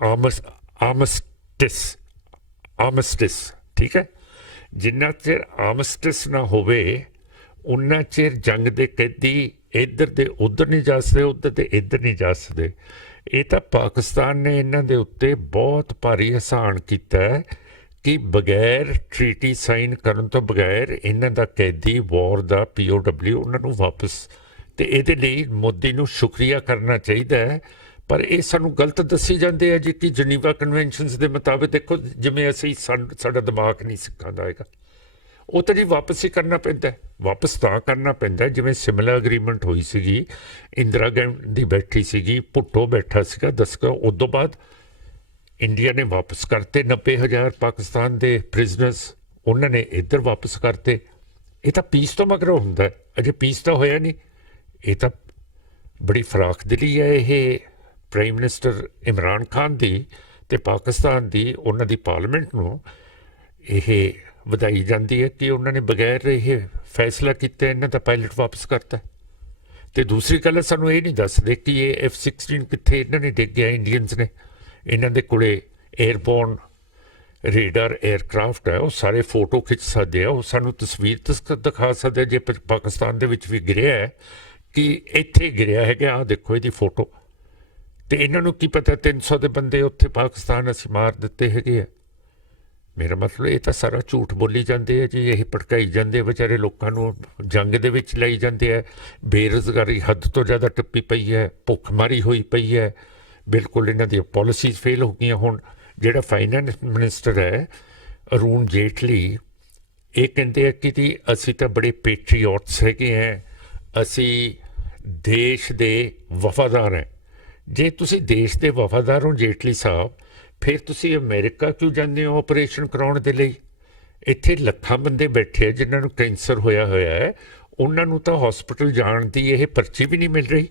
ਆਰਮਿਸਟਿਸ। ਠੀਕ ਹੈ, ਜਿੰਨਾ ਚਿਰ ਆਰਮਿਸਟਿਸ ਨਾ ਹੋਵੇ ਉਨਾ ਚਿਰ ਜੰਗ ਦੇ ਕੈਦੀ ਇੱਧਰ ਦੇ ਉੱਧਰ ਨਹੀਂ ਜਾ ਸਕਦੇ, ਉੱਧਰ ਦੇ ਇੱਧਰ ਨਹੀਂ ਜਾ ਸਕਦੇ। ਇਹ ਤਾਂ ਪਾਕਿਸਤਾਨ ਨੇ ਇਹਨਾਂ ਦੇ ਉੱਤੇ ਬਹੁਤ ਭਾਰੀ ਅਹਿਸਾਨ ਕੀਤਾ ਹੈ ਕਿ ਬਗੈਰ ਟ੍ਰੀਟੀ ਸਾਈਨ ਕਰਨ ਤੋਂ ਬਗੈਰ ਇਹਨਾਂ ਦਾ ਕੈਦੀ ਵਾਰ ਦਾ POW ਉਹਨਾਂ ਨੂੰ ਵਾਪਸ, ਤੇ ਇਹਦੇ ਲਈ ਮੋਦੀ ਨੂੰ ਸ਼ੁਕਰੀਆ ਕਰਨਾ ਚਾਹੀਦਾ ਹੈ। ਪਰ ਇਹ ਸਾਨੂੰ ਗਲਤ ਦੱਸੀ ਜਾਂਦੇ ਆ ਜੀ ਕਿ ਜਨੀਵਾ ਕਨਵੈਨਸ਼ਨਸ ਦੇ ਮੁਤਾਬਿਕ, ਦੇਖੋ ਜਿਵੇਂ ਅਸੀਂ ਸਾਡਾ ਦਿਮਾਗ ਨਹੀਂ ਸਿੱਖਾਂ ਦਾ ਹੈਗਾ, ਉਹ ਤਾਂ ਜੀ ਵਾਪਸ ਹੀ ਕਰਨਾ ਪੈਂਦਾ। ਵਾਪਸ ਤਾਂ ਕਰਨਾ ਪੈਂਦਾ ਜਿਵੇਂ ਸਿਮਲਾ ਅਗਰੀਮੈਂਟ ਹੋਈ ਸੀਗੀ, ਇੰਦਰਾ ਗਾਂਧੀ ਬੈਠੀ ਸੀਗੀ, ਭੁੱਟੋ ਬੈਠਾ ਸੀਗਾ ਦਸਕਾ, ਉਦੋਂ ਬਾਅਦ ਇੰਡੀਆ ਨੇ ਵਾਪਸ ਕਰਤੇ 90,000 ਪਾਕਿਸਤਾਨ ਦੇ ਪ੍ਰਿਜ਼ਨਰਸ, ਉਹਨਾਂ ਨੇ ਇੱਧਰ ਵਾਪਸ ਕਰਤੇ। ਇਹ ਤਾਂ ਪੀਸ ਤੋਂ ਮਗਰੋਂ ਹੁੰਦਾ, ਅਜੇ ਪੀਸ ਤਾਂ ਹੋਇਆ ਨਹੀਂ। ਇਹ ਤਾਂ ਬੜੀ ਫਰਾਖ ਦਿਲੀ ਹੈ ਇਹ ਪ੍ਰਾਈਮ ਮਿਨਿਸਟਰ ਇਮਰਾਨ ਖਾਨ ਦੀ ਤੇ ਪਾਕਿਸਤਾਨ ਦੀ, ਉਹਨਾਂ ਦੀ ਪਾਰਲੀਮੈਂਟ ਨੂੰ ਇਹ ਵਧਾਈ ਜਾਂਦੀ ਹੈ ਕਿ ਉਹਨਾਂ ਨੇ ਬਗੈਰ ਇਹ ਫੈਸਲਾ ਕੀਤਾ ਇਹਨਾਂ ਦਾ ਪਾਇਲਟ ਵਾਪਸ ਕਰਤਾ। ਤੇ ਦੂਸਰੀ ਗੱਲ ਸਾਨੂੰ ਇਹ ਨਹੀਂ ਦੱਸਦੇ ਕਿ ਇਹ F-16 ਕਿੱਥੇ ਇਹਨਾਂ ਨੇ ਡਿੱਗਿਆ, ਇੰਡੀਅਨਸ ਨੇ। ਇਹਨਾਂ ਦੇ ਕੋਲੇ 에ਅਰਬੋਰਨ ਰੇਡਰ 에ਅਰਕ੍ਰਾਫਟ ਹੈ, ਉਹ ਸਾਰੇ ਫੋਟੋ ਖਿੱਚ ਸਕਦੇ ਆ, ਉਹ ਸਾਨੂੰ ਤਸਵੀਰ ਦਿਖਾ ਸਕਦੇ ਜੇ ਪਾਕਿਸਤਾਨ ਦੇ ਵਿੱਚ ਵੀ ਗਿਰਿਆ ਹੈ ਕਿ ਇੱਥੇ ਗਿਰਿਆ ਹੈਗਾ, ਆਹ ਦੇਖੋ ਇਹਦੀ ਫੋਟੋ। ਤੇ ਇਹਨਾਂ ਨੂੰ ਕੀ ਪਤਾ 300 ਦੇ ਬੰਦੇ ਉੱਥੇ ਪਾਕਿਸਤਾਨ ਅਸੀਂ ਮਾਰ ਦਿੱਤੇ ਹੈਗੇ ਆ। ਮੇਰਾ ਮਤਲਬ ਇਹ ਤਾਂ ਸਾਰਾ ਝੂਠ ਬੋਲੀ ਜਾਂਦੇ ਆ ਜੀ, ਇਹ ਭੜਕਾਈ ਜਾਂਦੇ ਵਿਚਾਰੇ ਲੋਕਾਂ ਨੂੰ, ਜੰਗ ਦੇ ਵਿੱਚ ਲਈ ਜਾਂਦੇ ਆ। ਬੇਰੁਜ਼ਗਾਰੀ ਹੱਦ ਤੋਂ ਜ਼ਿਆਦਾ ਟੱਪੀ ਪਈ ਹੈ, ਭੁੱਖਮਾਰੀ ਹੋਈ ਪਈ ਹੈ, ਬਿਲਕੁਲ ਇਹਨਾਂ ਦੀਆਂ ਪਾਲਿਸੀਜ਼ ਫੇਲ ਹੋ ਗਈਆਂ। ਹੁਣ ਜਿਹੜਾ ਫਾਈਨੈਂਸ ਮਿਨਿਸਟਰ ਹੈ ਅਰੁਣ ਜੇਟਲੀ, ਇਹ ਕਹਿੰਦੇ ਆ ਕਿ ਅਸੀਂ ਤਾਂ ਬੜੇ ਪੈਟਰੀਓਟਸ ਹੈਗੇ ਹਾਂ, ਅਸੀਂ ਦੇਸ਼ ਦੇ ਵਫਾਦਾਰ ਹਾਂ। ਜੇ ਤੁਸੀਂ ਦੇਸ਼ ਦੇ ਵਫਾਦਾਰ ਹੋ ਜੇਟਲੀ ਸਾਹਿਬ, ਫਿਰ ਤੁਸੀਂ ਅਮਰੀਕਾ ਕਿਉਂ ਜਾਂਦੇ ਹੋ ਆਪਰੇਸ਼ਨ ਕਰਾਉਣ ਦੇ ਲਈ? ਇੱਥੇ ਲੱਖਾਂ ਬੰਦੇ ਬੈਠੇ ਆ ਜਿਨ੍ਹਾਂ ਨੂੰ ਕੈਂਸਰ ਹੋਇਆ ਹੈ, ਉਹਨਾਂ ਨੂੰ ਤਾਂ ਹਸਪੀਟਲ ਜਾਣ ਦੀ ਇਹ ਪਰਚੀ ਵੀ ਨਹੀਂ ਮਿਲ ਰਹੀ।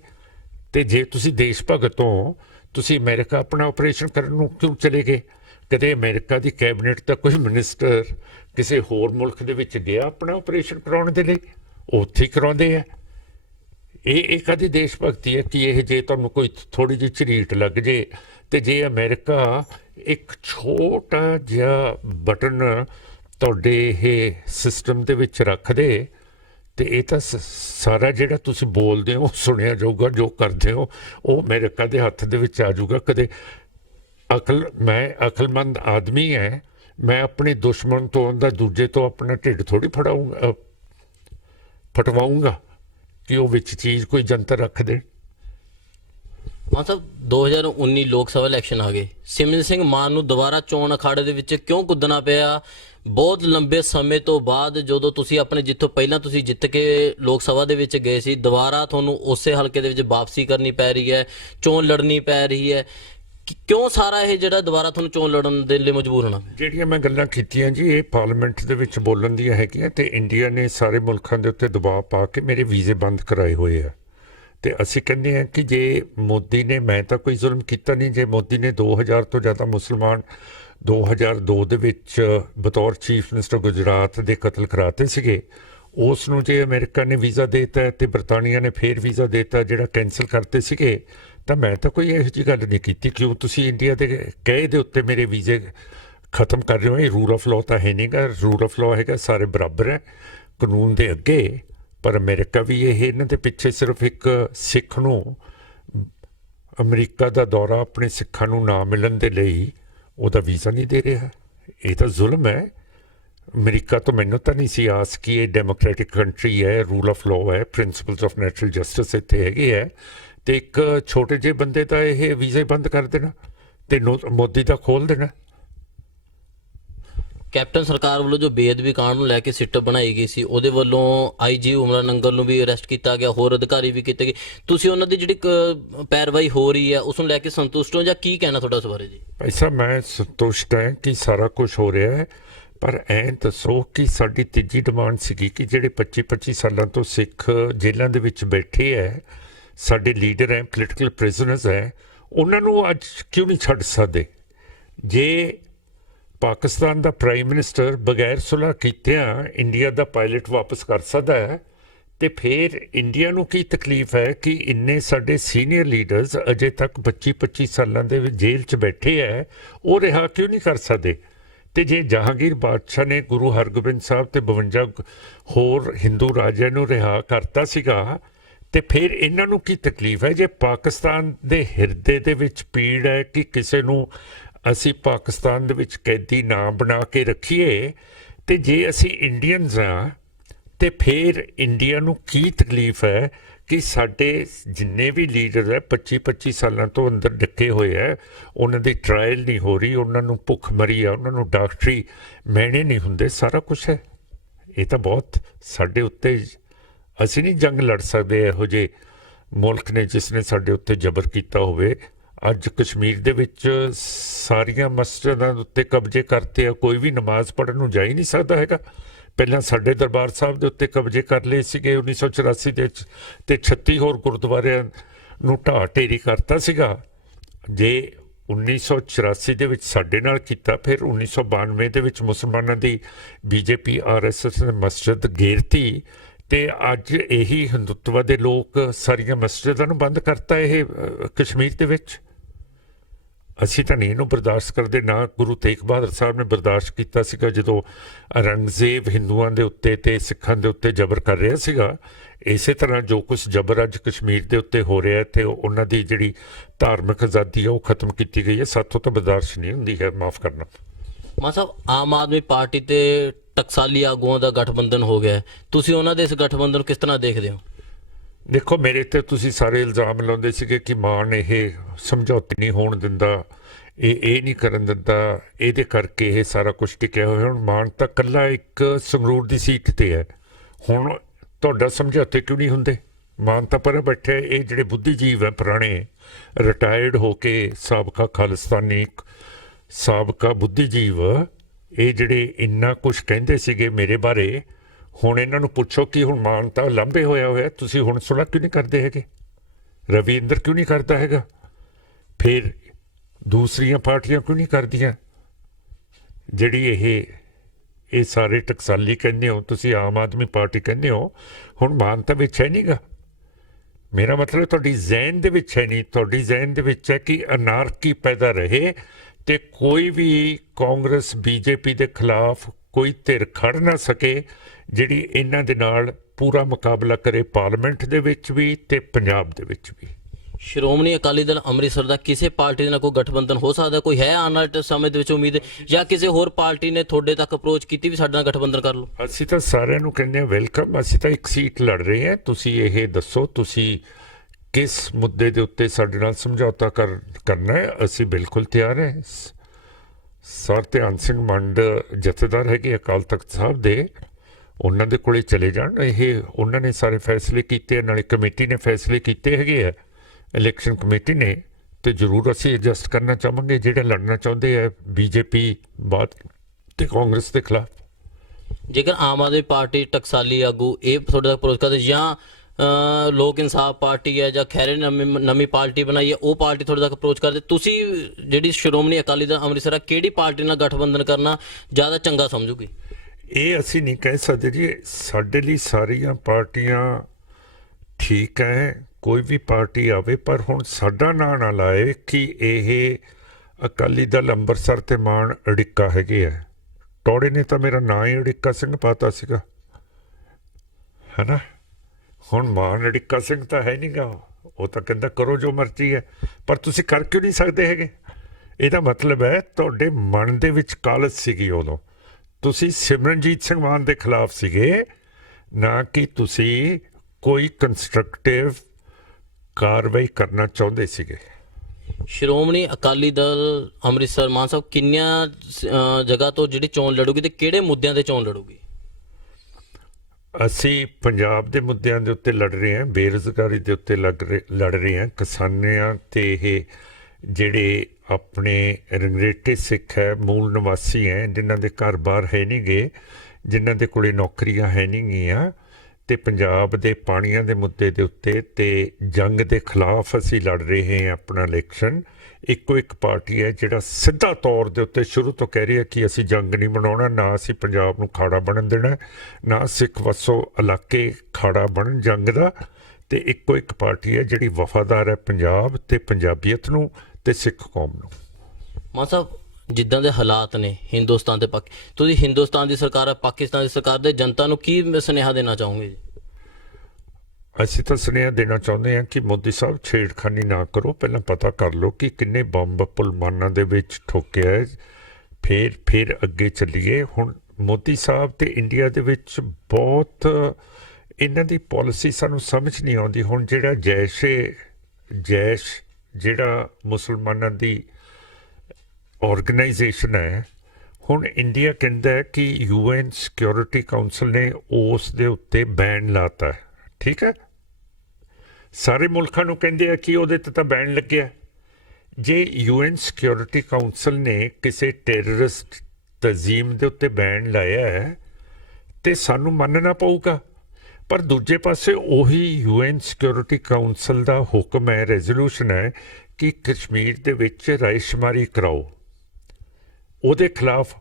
ਤੇ ਜੇ ਤੁਸੀਂ ਦੇਸ਼ ਭਗਤ ਹੋ, ਤੁਸੀਂ ਅਮਰੀਕਾ ਆਪਣਾ ਆਪਰੇਸ਼ਨ ਕਰਨ ਨੂੰ ਕਿਉਂ ਚਲੇ ਗਏ? ਕਦੇ ਅਮਰੀਕਾ ਦੀ ਕੈਬਨਿਟ ਦਾ ਕੋਈ ਮਿਨਿਸਟਰ ਕਿਸੇ ਹੋਰ ਮੁਲਕ ਦੇ ਵਿੱਚ ਗਿਆ ਆਪਣਾ ਆਪਰੇਸ਼ਨ ਕਰਾਉਣ ਦੇ ਲਈ? ਉੱਥੇ ਕਰਾਉਂਦੇ ਆ। ਇਹ ਕਦੇ ਦੇਸ਼ ਭਗਤੀ ਹੈ ਕਿ ਇਹ ਜੇ ਤੁਹਾਨੂੰ ਕੋਈ ਥੋੜ੍ਹੀ ਜਿਹੀ ਝਰੀਟ ਲੱਗ ਜੇ, ਤੇ ਜੇ ਅਮਰੀਕਾ ਇੱਕ ਛੋਟਾ ਜਿਹਾ ਬਟਨ ਤੁਹਾਡੇ ਇਹ ਸਿਸਟਮ ਦੇ ਵਿੱਚ ਰੱਖ ਦੇ, ਤੇ ਇਹ ਤਾਂ ਸਾਰਾ ਜਿਹੜਾ ਤੁਸੀਂ ਬੋਲਦੇ ਹੋ ਸੁਣਿਆ ਜਾਊਗਾ, ਜੋ ਕਰਦੇ ਹੋ ਉਹ ਅਮਰੀਕਾ ਦੇ ਹੱਥ ਦੇ ਵਿੱਚ ਆ ਜਾਊਗਾ। ਕਦੇ ਮੈਂ ਅਕਲਮੰਦ ਆਦਮੀ ਹੈ, ਮੈਂ ਆਪਣੇ ਦੁਸ਼ਮਣ ਤੋਂ ਉਹਦਾ ਦੂਜੇ ਤੋਂ ਆਪਣਾ ਢਿੱਡ ਥੋੜ੍ਹੀ ਫਟਵਾਊਂਗਾ ਕਿ ਉਹ ਵਿੱਚ ਚੀਜ਼ ਕੋਈ ਜੰਤਰ ਰੱਖ ਦੇ। ਮਾਨ ਸਾਹਿਬ 2019 ਲੋਕ ਸਭਾ ਇਲੈਕਸ਼ਨ ਆ ਗਏ, ਸਿਮਰਨ ਸਿੰਘ ਮਾਨ ਨੂੰ ਦੁਬਾਰਾ ਚੋਣ ਅਖਾੜੇ ਦੇ ਵਿੱਚ ਕਿਉਂ ਕੁੱਦਣਾ ਪਿਆ? ਬਹੁਤ ਲੰਬੇ ਸਮੇਂ ਤੋਂ ਬਾਅਦ ਜਦੋਂ ਤੁਸੀਂ ਆਪਣੇ ਜਿੱਥੋਂ ਪਹਿਲਾਂ ਤੁਸੀਂ ਜਿੱਤ ਕੇ ਲੋਕ ਸਭਾ ਦੇ ਵਿੱਚ ਗਏ ਸੀ, ਦੁਬਾਰਾ ਤੁਹਾਨੂੰ ਉਸੇ ਹਲਕੇ ਦੇ ਵਿੱਚ ਵਾਪਸੀ ਕਰਨੀ ਪੈ ਰਹੀ ਹੈ, ਚੋਣ ਲੜਨੀ ਪੈ ਰਹੀ ਹੈ। ਕਿਉਂ ਸਾਰਾ ਇਹ ਜਿਹੜਾ ਦੁਬਾਰਾ ਤੁਹਾਨੂੰ ਚੋਣ ਲੜਨ ਦੇ ਲਈ ਮਜਬੂਰ ਹੋਣਾ? ਜਿਹੜੀਆਂ ਮੈਂ ਗੱਲਾਂ ਕੀਤੀਆਂ ਜੀ, ਇਹ ਪਾਰਲੀਮੈਂਟ ਦੇ ਵਿੱਚ ਬੋਲਣ ਦੀਆਂ ਹੈਗੀਆਂ, ਤੇ ਇੰਡੀਆ ਨੇ ਸਾਰੇ ਮੁਲਕਾਂ ਦੇ ਉੱਤੇ ਦਬਾਅ ਪਾ ਕੇ ਮੇਰੇ ਵੀਜ਼ੇ ਬੰਦ ਕਰਾਏ ਹੋਏ ਆ। ਤੇ ਅਸੀਂ ਕਹਿੰਦੇ ਹਾਂ ਕਿ ਜੇ ਮੋਦੀ ਨੇ, ਮੈਂ ਤਾਂ ਕੋਈ ਜ਼ੁਲਮ ਕੀਤਾ ਨਹੀਂ, ਜੇ ਮੋਦੀ ਨੇ 2000 ਤੋਂ ਜ਼ਿਆਦਾ ਮੁਸਲਮਾਨ 2002 ਦੇ ਵਿੱਚ ਬਤੌਰ ਚੀਫ ਮਿਨਿਸਟਰ ਗੁਜਰਾਤ ਦੇ ਕਤਲ ਕਰਾਤੇ ਸੀਗੇ, ਉਸ ਨੂੰ ਜੇ ਅਮਰੀਕਾ ਨੇ ਵੀਜ਼ਾ ਦੇਤਾ ਤੇ ਬਰਤਾਨੀਆ ਨੇ ਫੇਰ ਵੀਜ਼ਾ ਦੇਤਾ ਜਿਹੜਾ ਕੈਂਸਲ ਕਰਤੇ ਸੀਗੇ, ਤਾਂ ਮੈਂ ਤਾਂ ਕੋਈ ਇਹੋ ਜਿਹੀ ਗੱਲ ਨਹੀਂ ਕੀਤੀ। ਕਿਉਂ ਤੁਸੀਂ ਇੰਡੀਆ ਦੇ ਕਹੇ ਦੇ ਉੱਤੇ ਮੇਰੇ ਵੀਜ਼ੇ ਖਤਮ ਕਰ ਰਹੇ ਹੋ? ਇਹ ਰੂਲ ਆਫ ਲਾਅ ਤਾਂ ਹੈ ਨਹੀਂਗਾ। ਰੂਲ ਆਫ ਲਾਅ ਹੈਗਾ ਸਾਰੇ ਬਰਾਬਰ ਹੈ ਕਾਨੂੰਨ ਦੇ ਅੱਗੇ। ਪਰ ਅਮਰੀਕਾ ਵੀ ਇਹ ਇਹਨਾਂ ਦੇ ਪਿੱਛੇ ਸਿਰਫ ਇੱਕ ਸਿੱਖ ਨੂੰ ਅਮਰੀਕਾ ਦਾ ਦੌਰਾ ਆਪਣੇ ਸਿੱਖਾਂ ਨੂੰ ਨਾ ਮਿਲਣ ਦੇ ਲਈ ਉਹਦਾ ਵੀਜ਼ਾ ਨਹੀਂ ਦੇ ਰਿਹਾ। ਇਹ ਤਾਂ ਜ਼ੁਲਮ ਹੈ। ਅਮਰੀਕਾ ਤੋਂ ਮੈਨੂੰ ਤਾਂ ਨਹੀਂ ਸੀ ਆਸ ਕਿ ਇਹ ਡੈਮੋਕ੍ਰੈਟਿਕ ਕੰਟਰੀ ਹੈ, ਰੂਲ ਆਫ ਲਾਅ ਹੈ, ਪ੍ਰਿੰਸੀਪਲਸ ਆਫ ਨੈਚੁਰਲ ਜਸਟਿਸ ਇੱਥੇ ਹੈਗੇ ਹੈ, ਤੇ ਇੱਕ ਛੋਟੇ ਜਿਹੇ ਬੰਦੇ ਦਾ ਇਹ ਵੀਜ਼ਾ ਬੰਦ ਕਰ ਦੇਣਾ ਤੇ ਮੋਦੀ ਦਾ ਖੋਲ ਦੇਣਾ। ਕੈਪਟਨ ਸਰਕਾਰ ਵੱਲੋਂ ਜੋ ਬੇਅਦਬੀ ਕਾਂਡ ਨੂੰ ਲੈ ਕੇ ਸਿੱਟ ਬਣਾਈ ਗਈ ਸੀ, ਉਹਦੇ ਵੱਲੋਂ ਆਈਜੀ ਉਮਰਾ ਨੰਗਲ ਨੂੰ ਵੀ ਅਰੈਸਟ ਕੀਤਾ ਗਿਆ, ਹੋਰ ਅਧਿਕਾਰੀ ਵੀ ਕੀਤੇ ਗਏ। ਤੁਸੀਂ ਉਹਨਾਂ ਦੀ ਜਿਹੜੀ ਪੈਰਵਾਈ ਹੋ ਰਹੀ ਹੈ ਉਸ ਨੂੰ ਲੈ ਕੇ ਸੰਤੁਸ਼ਟ ਹੋ ਜਾਂ ਕੀ ਕਹਿਣਾ ਤੁਹਾਡਾ ਇਸ ਬਾਰੇ ਜੀ? ਭਾਈ ਸਾਹਿਬ, ਮੈਂ ਸੰਤੁਸ਼ਟ ਹਾਂ ਕਿ ਸਾਰਾ ਕੁਝ ਹੋ ਰਿਹਾ ਹੈ, ਪਰ ਐਂ ਦੱਸੋ ਕਿ ਸਾਡੀ ਤੀਜੀ ਡਿਮਾਂਡ ਸੀਗੀ ਕਿ ਜਿਹੜੇ 25-25 ਸਾਲਾਂ ਤੋਂ ਸਿੱਖ ਜੇਲ੍ਹਾਂ ਦੇ ਵਿੱਚ ਬੈਠੇ ਹੈ, ਸਾਡੇ ਲੀਡਰ ਹੈ, ਪੋਲੀਟੀਕਲ ਪ੍ਰਿਜ਼ਨਰਸ ਹੈ, ਉਹਨਾਂ ਨੂੰ ਅੱਜ ਕਿਉਂ ਨਹੀਂ ਛੱਡ ਸਕਦੇ? ਜੇ ਪਾਕਿਸਤਾਨ ਦਾ ਪ੍ਰਾਈਮ ਮਿਨਿਸਟਰ ਬਗੈਰ ਸੁਲ੍ਹਾ ਕੀਤਿਆਂ ਇੰਡੀਆ ਦਾ ਪਾਇਲਟ ਵਾਪਸ ਕਰ ਸਕਦਾ ਹੈ, ਤੇ ਫਿਰ ਇੰਡੀਆ ਨੂੰ ਕੀ ਤਕਲੀਫ ਹੈ ਕਿ ਇੰਨੇ ਸਾਡੇ ਸੀਨੀਅਰ ਲੀਡਰਸ ਅਜੇ ਤੱਕ 25-25 ਸਾਲਾਂ ਦੇ ਜੇਲ੍ਹ 'ਚ ਬੈਠੇ ਹੈ, ਉਹ ਰਿਹਾ ਕਿਉਂ ਨਹੀਂ ਕਰ ਸਕਦੇ? ਤੇ ਜੇ ਜਹਾਂਗੀਰ ਬਾਦਸ਼ਾਹ ਨੇ ਗੁਰੂ ਹਰਗੋਬਿੰਦ ਸਾਹਿਬ ਤੇ 52 ਹੋਰ ਹਿੰਦੂ ਰਾਜਿਆਂ ਨੂੰ ਰਿਹਾ ਕਰਤਾ ਸੀਗਾ, ਤੇ ਫਿਰ ਇਹਨਾਂ ਨੂੰ ਕੀ ਤਕਲੀਫ ਹੈ? ਜੇ ਪਾਕਿਸਤਾਨ ਦੇ ਹਿਰਦੇ ਦੇ ਵਿੱਚ ਪੀੜ ਹੈ ਕਿ ਕਿਸੇ ਨੂੰ ਅਸੀਂ ਪਾਕਿਸਤਾਨ ਦੇ ਵਿੱਚ ਕੈਦੀ ਨਾ ਬਣਾ ਕੇ ਰੱਖੀਏ, ਤੇ ਜੇ ਅਸੀਂ ਇੰਡੀਅਨਸ ਹਾਂ ਤੇ ਫਿਰ ਇੰਡੀਆ ਨੂੰ ਕੀ ਤਕਲੀਫ ਹੈ ਕਿ ਸਾਡੇ ਜਿੰਨੇ ਵੀ ਲੀਡਰ ਹੈ 25-25 ਸਾਲਾਂ ਤੋਂ ਅੰਦਰ ਡੱਕੇ ਹੋਏ ਹੈ, ਉਹਨਾਂ ਦੀ ਟਰਾਇਲ ਨਹੀਂ ਹੋ ਰਹੀ, ਉਹਨਾਂ ਨੂੰ ਭੁੱਖ ਮਰੀ ਆ, ਉਹਨਾਂ ਨੂੰ ਡਾਕਟਰੀ ਮਿਹਣੇ ਨਹੀਂ ਹੁੰਦੇ, ਸਾਰਾ ਕੁਛ ਹੈ। ਇਹ ਤਾਂ ਬਹੁਤ ਸਾਡੇ ਉੱਤੇ, ਅਸੀਂ ਨਹੀਂ ਜੰਗ ਲੜ ਸਕਦੇ ਇਹੋ ਜਿਹੇ ਮੁਲਕ ਨੇ ਜਿਸ ਨੇ ਸਾਡੇ ਉੱਤੇ ਜ਼ਬਰ ਕੀਤਾ ਹੋਵੇ। ਅੱਜ ਕਸ਼ਮੀਰ ਦੇ ਵਿੱਚ ਸਾਰੀਆਂ ਮਸਜਿਦਾਂ ਉੱਤੇ ਕਬਜ਼ੇ ਕਰਤੇ ਆ, ਕੋਈ ਵੀ ਨਮਾਜ਼ ਪੜ੍ਹਨ ਨੂੰ ਜਾ ਹੀ ਨਹੀਂ ਸਕਦਾ ਹੈਗਾ। ਪਹਿਲਾਂ ਸਾਡੇ ਦਰਬਾਰ ਸਾਹਿਬ ਦੇ ਉੱਤੇ ਕਬਜ਼ੇ ਕਰ ਲਏ ਸੀਗੇ 1984 ਦੇ ਵਿੱਚ, ਤੇ 36 ਹੋਰ ਗੁਰਦੁਆਰਿਆਂ ਨੂੰ ਢਾਹ ਢੇਰੀ ਕਰਤਾ ਸੀਗਾ। ਜੇ 1984 ਦੇ ਵਿੱਚ ਸਾਡੇ ਨਾਲ ਕੀਤਾ, ਫਿਰ 1992 ਦੇ ਵਿੱਚ ਮੁਸਲਮਾਨਾਂ ਦੀ ਬੀਜੇਪੀ RSS ਨੇ ਮਸਜਿਦ ਘੇਰਤੀ, ਤੇ ਅੱਜ ਇਹੀ ਹਿੰਦੂਤਵ ਦੇ ਲੋਕ ਸਾਰੀਆਂ ਮਸਜਿਦਾਂ ਨੂੰ ਬੰਦ ਕਰਤਾ ਇਹ ਕਸ਼ਮੀਰ ਦੇ ਵਿੱਚ। ਅਸੀਂ ਤਾਂ ਨਹੀਂ ਇਹਨੂੰ ਬਰਦਾਸ਼ਤ ਕਰਦੇ, ਨਾ ਗੁਰੂ ਤੇਗ ਬਹਾਦਰ ਸਾਹਿਬ ਨੇ ਬਰਦਾਸ਼ਤ ਕੀਤਾ ਸੀਗਾ ਜਦੋਂ ਔਰੰਗਜ਼ੇਬ ਹਿੰਦੂਆਂ ਦੇ ਉੱਤੇ ਤੇ ਸਿੱਖਾਂ ਦੇ ਉੱਤੇ ਜ਼ਬਰ ਕਰ ਰਿਹਾ ਸੀਗਾ। ਇਸੇ ਤਰ੍ਹਾਂ ਜੋ ਕੁਛ ਜ਼ਬਰ ਅੱਜ ਕਸ਼ਮੀਰ ਦੇ ਉੱਤੇ ਹੋ ਰਿਹਾ ਤੇ ਉਹਨਾਂ ਦੀ ਜਿਹੜੀ ਧਾਰਮਿਕ ਆਜ਼ਾਦੀ ਹੈ ਉਹ ਖਤਮ ਕੀਤੀ ਗਈ ਹੈ, ਸਾਥੋਂ ਤਾਂ ਬਰਦਾਸ਼ਤ ਨਹੀਂ ਹੁੰਦੀ ਹੈ, ਮਾਫ ਕਰਨਾ। ਮਾਨ ਸਾਹਿਬ, ਆਮ ਆਦਮੀ ਪਾਰਟੀ ਤੇ ਟਕਸਾਲੀ ਆਗੂਆਂ ਦਾ ਗਠਬੰਧਨ ਹੋ ਗਿਆ, ਤੁਸੀਂ ਉਹਨਾਂ ਦੇ ਇਸ ਗਠਬੰਧਨ ਨੂੰ ਕਿਸ ਤਰ੍ਹਾਂ ਦੇਖਦੇ ਹੋ? ਦੇਖੋ, ਮੇਰੇ ਤੇ ਤੁਸੀਂ ਸਾਰੇ ਇਲਜ਼ਾਮ ਲਾਉਂਦੇ ਸੀਗੇ ਕਿ ਮਾਨ ਇਹ ਸਮਝੌਤੇ ਨਹੀਂ ਹੋਣ ਦਿੰਦਾ, ਇਹ ਨਹੀਂ ਕਰਨ ਦਿੰਦਾ, ਇਹਦੇ ਕਰਕੇ ਇਹ ਸਾਰਾ ਕੁਝ ਟਿਕਿਆ ਹੋਇਆ। ਹੁਣ ਮਾਨ ਤਾਂ ਇਕੱਲਾ ਇੱਕ ਸੰਗਰੂਰ ਦੀ ਸੀਟ ਤੇ ਹੈ, ਹੁਣ ਤੁਹਾਡਾ ਸਮਝੌਤੇ ਕਿਉਂ ਨਹੀਂ ਹੁੰਦੇ? ਮਾਨ ਤਾਂ ਪਰ ਬੈਠੇ, ਇਹ ਜਿਹੜੇ ਬੁੱਧੀਜੀਵ ਹੈ ਪੁਰਾਣੇ ਰਿਟਾਇਰਡ ਹੋ ਕੇ ਸਾਬਕਾ ਖਾਲਿਸਤਾਨੀ ਸਾਬਕਾ ਬੁੱਧੀਜੀਵ, ਇਹ ਜਿਹੜੇ ਇੰਨਾ ਕੁਝ ਕਹਿੰਦੇ ਸੀਗੇ ਮੇਰੇ ਬਾਰੇ, ਹੁਣ ਇਹਨਾਂ ਨੂੰ ਪੁੱਛੋ ਕਿ ਹੁਣ ਮਾਨ ਤਾਂ ਲਾਂਭੇ ਹੋਇਆ, ਤੁਸੀਂ ਹੁਣ ਸੁਲ੍ਹਾ ਕਿਉਂ ਨਹੀਂ ਕਰਦੇ ਹੈਗੇ? ਰਵਿੰਦਰ ਕਿਉਂ ਨਹੀਂ ਕਰਦਾ ਹੈਗਾ? ਫਿਰ ਦੂਸਰੀਆਂ ਪਾਰਟੀਆਂ ਕਿਉਂ ਨਹੀਂ ਕਰਦੀਆਂ? ਜਿਹੜੀ ਇਹ ਸਾਰੇ ਟਕਸਾਲੀ ਕਹਿੰਦੇ ਹੋ ਤੁਸੀਂ, ਆਮ ਆਦਮੀ ਪਾਰਟੀ ਕਹਿੰਦੇ ਹੋ, ਹੁਣ ਮਾਨ ਤਾਂ ਵਿੱਚ ਹੈ ਨਹੀਂਗਾ। ਮੇਰਾ ਮਤਲਬ ਤੁਹਾਡੀ ਜ਼ਹਿਨ ਦੇ ਵਿੱਚ ਹੈ ਨਹੀਂ, ਤੁਹਾਡੀ ਜ਼ਹਿਨ ਦੇ ਵਿੱਚ ਹੈ ਕਿ ਅਨਾਰਕੀ ਪੈਦਾ ਰਹੇ ਤੇ ਕੋਈ ਵੀ ਕਾਂਗਰਸ ਬੀਜੇਪੀ ਦੇ ਖਿਲਾਫ ਕੋਈ ਧਿਰ ਖੜ ਨਾ ਸਕੇ ਜਿਹੜੀ ਇਹਨਾਂ ਦੇ ਨਾਲ ਪੂਰਾ ਮੁਕਾਬਲਾ ਕਰੇ, ਪਾਰਲੀਮੈਂਟ ਦੇ ਵਿੱਚ ਵੀ ਤੇ ਪੰਜਾਬ ਦੇ ਵਿੱਚ ਵੀ। ਸ਼੍ਰੋਮਣੀ ਅਕਾਲੀ ਦਲ ਅੰਮ੍ਰਿਤਸਰ ਦਾ ਕਿਸੇ ਪਾਰਟੀ ਦੇ ਨਾਲ ਕੋਈ ਗਠਬੰਧਨ ਹੋ ਸਕਦਾ? ਕੋਈ ਹੈ ਆਉਣ ਵਾਲੇ ਸਮੇਂ ਦੇ ਵਿੱਚ ਉਮੀਦ, ਜਾਂ ਕਿਸੇ ਹੋਰ ਪਾਰਟੀ ਨੇ ਤੁਹਾਡੇ ਤੱਕ ਅਪਰੋਚ ਕੀਤੀ ਵੀ ਸਾਡੇ ਨਾਲ ਗਠਬੰਧਨ ਕਰ ਲਓ? ਅਸੀਂ ਤਾਂ ਸਾਰਿਆਂ ਨੂੰ ਕਹਿੰਦੇ ਹਾਂ ਵੈਲਕਮ। ਅਸੀਂ ਤਾਂ ਇੱਕ ਸੀਟ ਲੜ ਰਹੇ ਹਾਂ, ਤੁਸੀਂ ਇਹ ਦੱਸੋ ਤੁਸੀਂ ਕਿਸ ਮੁੱਦੇ ਦੇ ਉੱਤੇ ਸਾਡੇ ਨਾਲ ਸਮਝੌਤਾ ਕਰਨਾ ਹੈ, ਅਸੀਂ ਬਿਲਕੁਲ ਤਿਆਰ ਹੈ। ਸਰ ਧਿਆਨ ਸਿੰਘ ਮੰਡ ਜਥੇਦਾਰ ਹੈਗੇ ਅਕਾਲ ਤਖਤ ਸਾਹਿਬ ਦੇ, ਉਹਨਾਂ ਦੇ ਕੋਲੇ ਚਲੇ ਜਾਣ। ਇਹ ਉਹਨਾਂ ਨੇ ਸਾਰੇ ਫੈਸਲੇ ਕੀਤੇ, ਨਾਲੇ ਕਮੇਟੀ ਨੇ ਫੈਸਲੇ ਕੀਤੇ ਹੈਗੇ ਆ, ਇਲੈਕਸ਼ਨ ਕਮੇਟੀ ਨੇ, ਤੇ ਜ਼ਰੂਰ ਅਸੀਂ ਐਡਜਸਟ ਕਰਨਾ ਚਾਹਾਂਗੇ। ਜਿਹੜੇ ਲੜਨਾ ਚਾਹੁੰਦੇ ਆ ਬੀਜੇਪੀ ਬਾਅਦ ਤੇ ਕਾਂਗਰਸ ਦੇ ਖਿਲਾਫ। ਜੇਕਰ ਆਮ ਆਦਮੀ ਪਾਰਟੀ ਟਕਸਾਲੀ ਆਗੂ ਇਹ ਤੁਹਾਡੇ ਤੱਕ ਅਪਰੋਚ ਕਰਦੇ, ਜਾਂ ਲੋਕ ਇਨਸਾਫ ਪਾਰਟੀ ਹੈ, ਜਾਂ ਖੈਰੇ ਨਵੀਂ ਪਾਰਟੀ ਬਣਾਈ ਹੈ, ਉਹ ਪਾਰਟੀ ਤੁਹਾਡੇ ਤੱਕ ਅਪਰੋਚ ਕਰਦੇ, ਤੁਸੀਂ ਜਿਹੜੀ ਸ਼੍ਰੋਮਣੀ ਅਕਾਲੀ ਦਲ ਅੰਮ੍ਰਿਤਸਰ ਆ, ਕਿਹੜੀ ਪਾਰਟੀ ਨਾਲ ਗਠਬੰਧਨ ਕਰਨਾ ਜ਼ਿਆਦਾ ਚੰਗਾ ਸਮਝੂਗੀ? ਇਹ ਅਸੀਂ ਨਹੀਂ ਕਹਿ ਸਕਦੇ ਜੀ। ਸਾਡੇ ਲਈ ਸਾਰੀਆਂ ਪਾਰਟੀਆਂ ਠੀਕ ਹੈ, ਕੋਈ ਵੀ ਪਾਰਟੀ ਆਵੇ, ਪਰ ਹੁਣ ਸਾਡਾ ਨਾਂ ਨਾ ਲਾਏ ਕਿ ਇਹ ਅਕਾਲੀ ਦਲ ਅੰਮ੍ਰਿਤਸਰ ਤੇ ਮਾਨ ਅੜਿੱਕਾ ਹੈਗੇ ਆ। ਟੌੜੇ ਨੇ ਤਾਂ ਮੇਰਾ ਨਾਂ ਹੀ ਅੜਿੱਕਾ ਸਿੰਘ ਪਾਤਾ ਸੀਗਾ, ਹੈ ਨਾ। ਹੁਣ ਮਾਨ ਅੜਿੱਕਾ ਸਿੰਘ ਤਾਂ ਹੈ ਨਹੀਂਗਾ, ਉਹ ਤਾਂ ਕਹਿੰਦਾ ਕਰੋ ਜੋ ਮਰਜ਼ੀ ਹੈ, ਪਰ ਤੁਸੀਂ ਕਰ ਕਿਉਂ ਨਹੀਂ ਸਕਦੇ ਹੈਗੇ? ਇਹਦਾ ਮਤਲਬ ਹੈ ਤੁਹਾਡੇ ਮਨ ਦੇ ਵਿੱਚ ਕਾਲਜ ਸੀਗੀ ਉਦੋਂ, ਤੁਸੀਂ ਸਿਮਰਨਜੀਤ ਸਿੰਘ ਮਾਨ ਦੇ ਖਿਲਾਫ ਸੀਗੇ, ਨਾ ਕਿ ਤੁਸੀਂ ਕੋਈ ਕੰਸਟਰਕਟਿਵ ਕਾਰਵਾਈ ਕਰਨਾ ਚਾਹੁੰਦੇ ਸੀਗੇ। ਸ਼੍ਰੋਮਣੀ ਅਕਾਲੀ ਦਲ ਅੰਮ੍ਰਿਤਸਰ ਮਾਨ ਸਾਹਿਬ ਕਿੰਨੀਆਂ ਜਗ੍ਹਾ ਤੋਂ ਜਿਹੜੀ ਚੋਣ ਲੜੂਗੀ ਤੇ ਕਿਹੜੇ ਮੁੱਦਿਆਂ ਤੇ ਚੋਣ ਲੜੂਗੀ? ਅਸੀਂ ਪੰਜਾਬ ਦੇ ਮੁੱਦਿਆਂ ਦੇ ਉੱਤੇ ਲੜ ਰਹੇ ਹਾਂ, ਬੇਰੁਜ਼ਗਾਰੀ ਦੇ ਉੱਤੇ ਲੜ ਰਹੇ ਹਾਂ, ਕਿਸਾਨਾਂ ਤੇ ਇਹ ਜਿਹੜੇ ਆਪਣੇ ਰੰਗਰੇਟੇ ਸਿੱਖ ਹੈ, ਮੂਲ ਨਿਵਾਸੀ ਹੈ, ਜਿਨ੍ਹਾਂ ਦੇ ਘਰ ਬਾਰ ਹੈ ਨਹੀਂ ਗੇ, ਜਿਨ੍ਹਾਂ ਦੇ ਕੋਲੇ ਨੌਕਰੀਆਂ ਹੈ ਨਹੀਂ ਗੀਆਂ, ਤੇ ਪੰਜਾਬ ਦੇ ਪਾਣੀਆਂ ਦੇ ਮੁੱਦੇ ਦੇ ਉੱਤੇ ਤੇ ਜੰਗ ਦੇ ਖਿਲਾਫ ਅਸੀਂ ਲੜ ਰਹੇ ਹਾਂ ਆਪਣਾ ਇਲੈਕਸ਼ਨ। ਇੱਕੋ ਇੱਕ ਪਾਰਟੀ ਹੈ ਜਿਹੜਾ ਸਿੱਧਾ ਤੌਰ ਦੇ ਉੱਤੇ ਸ਼ੁਰੂ ਤੋਂ ਕਹਿ ਰਹੀ ਹੈ ਕਿ ਅਸੀਂ ਜੰਗ ਨਹੀਂ ਬਣਾਉਣਾ, ਨਾ ਅਸੀਂ ਪੰਜਾਬ ਨੂੰ ਖਾੜਾ ਬਣਨ ਦੇਣਾ, ਨਾ ਸਿੱਖ ਵਸੋਂ ਇਲਾਕੇ ਖਾੜਾ ਬਣਨ ਜੰਗ ਦਾ। ਤੇ ਇੱਕੋ ਇੱਕ ਪਾਰਟੀ ਹੈ ਜਿਹੜੀ ਵਫਾਦਾਰ ਹੈ ਪੰਜਾਬ ਤੇ ਪੰਜਾਬੀਅਤ ਨੂੰ ਤੇ ਸਿੱਖ ਕੌਮ ਨੂੰ। ਮਾਨ ਸਾਹਿਬ ਜਿੱਦਾਂ ਦੇ ਹਾਲਾਤ ਨੇ ਹਿੰਦੁਸਤਾਨ ਤੇ ਤੁਸੀਂ ਹਿੰਦੁਸਤਾਨ ਦੀ ਸਰਕਾਰ, ਪਾਕਿਸਤਾਨ ਦੀ ਸਰਕਾਰ ਦੇ ਜਨਤਾ ਨੂੰ ਕੀ ਸੁਨੇਹਾ ਦੇਣਾ ਚਾਹੋਗੇ ਜੀ? ਅਸੀਂ ਤਾਂ ਸੁਨੇਹਾ ਦੇਣਾ ਚਾਹੁੰਦੇ ਹਾਂ ਕਿ ਮੋਦੀ ਸਾਹਿਬ ਛੇੜਖਾਨੀ ਨਾ ਕਰੋ, ਪਹਿਲਾਂ ਪਤਾ ਕਰ ਲਓ ਕਿ ਕਿੰਨੇ ਬੰਬ ਪੁਲਵਾਮਾ ਦੇ ਵਿੱਚ ਠੋਕਿਆ ਹੈ, ਫਿਰ ਅੱਗੇ ਚੱਲੀਏ। ਹੁਣ ਮੋਦੀ ਸਾਹਿਬ ਤੇ ਇੰਡੀਆ ਦੇ ਵਿੱਚ ਬਹੁਤ ਇਹਨਾਂ ਦੀ ਪਾਲਿਸੀ ਸਾਨੂੰ ਸਮਝ ਨਹੀਂ ਆਉਂਦੀ। ਹੁਣ ਜਿਹੜਾ ਜੈਸ਼ ਜਿਹੜਾ ਮੁਸਲਮਾਨਾਂ ਦੀ ਆਰਗੇਨਾਈਜੇਸ਼ਨ ਹੈ, ਹੁਣ ਇੰਡੀਆ ਕਹਿੰਦਾ ਹੈ ਕਿ UN ਸਿਕਿਉਰਿਟੀ ਕਾਉਂਸਲ ਨੇ ਉਸ ਦੇ ਉੱਤੇ ਬੈਨ ਲਾਤਾ, ਠੀਕ ਹੈ। ਸਾਰੇ ਮੁਲਕਾਂ ਨੂੰ ਕਹਿੰਦੇ ਆ ਕਿ ਉਹਦੇ ਤੇ ਤਾਂ ਬੈਨ ਲੱਗਿਆ। ਜੇ UN ਸਿਕਿਉਰਿਟੀ ਕਾਉਂਸਲ ਨੇ ਕਿਸੇ ਟੈਰਰਿਸਟ ਤਨਜ਼ੀਮ ਦੇ ਉੱਤੇ ਬੈਨ ਲਾਇਆ ਹੈ ਤੇ ਸਾਨੂੰ ਮੰਨਣਾ ਪਊਗਾ। ਪਰ ਦੂਜੇ ਪਾਸੇ ਉਹੀ UN ਸਿਕਿਉਰਿਟੀ ਕਾਉਂਸਲ ਦਾ ਹੁਕਮ ਹੈ, ਰੈਜ਼ੋਲੂਸ਼ਨ ਹੈ ਕਿ ਕਸ਼ਮੀਰ ਦੇ ਵਿੱਚ ਰਾਇਸ਼ੁਮਾਰੀ ਕਰਾਓ। ਉਹਦੇ ਖਿਲਾਫ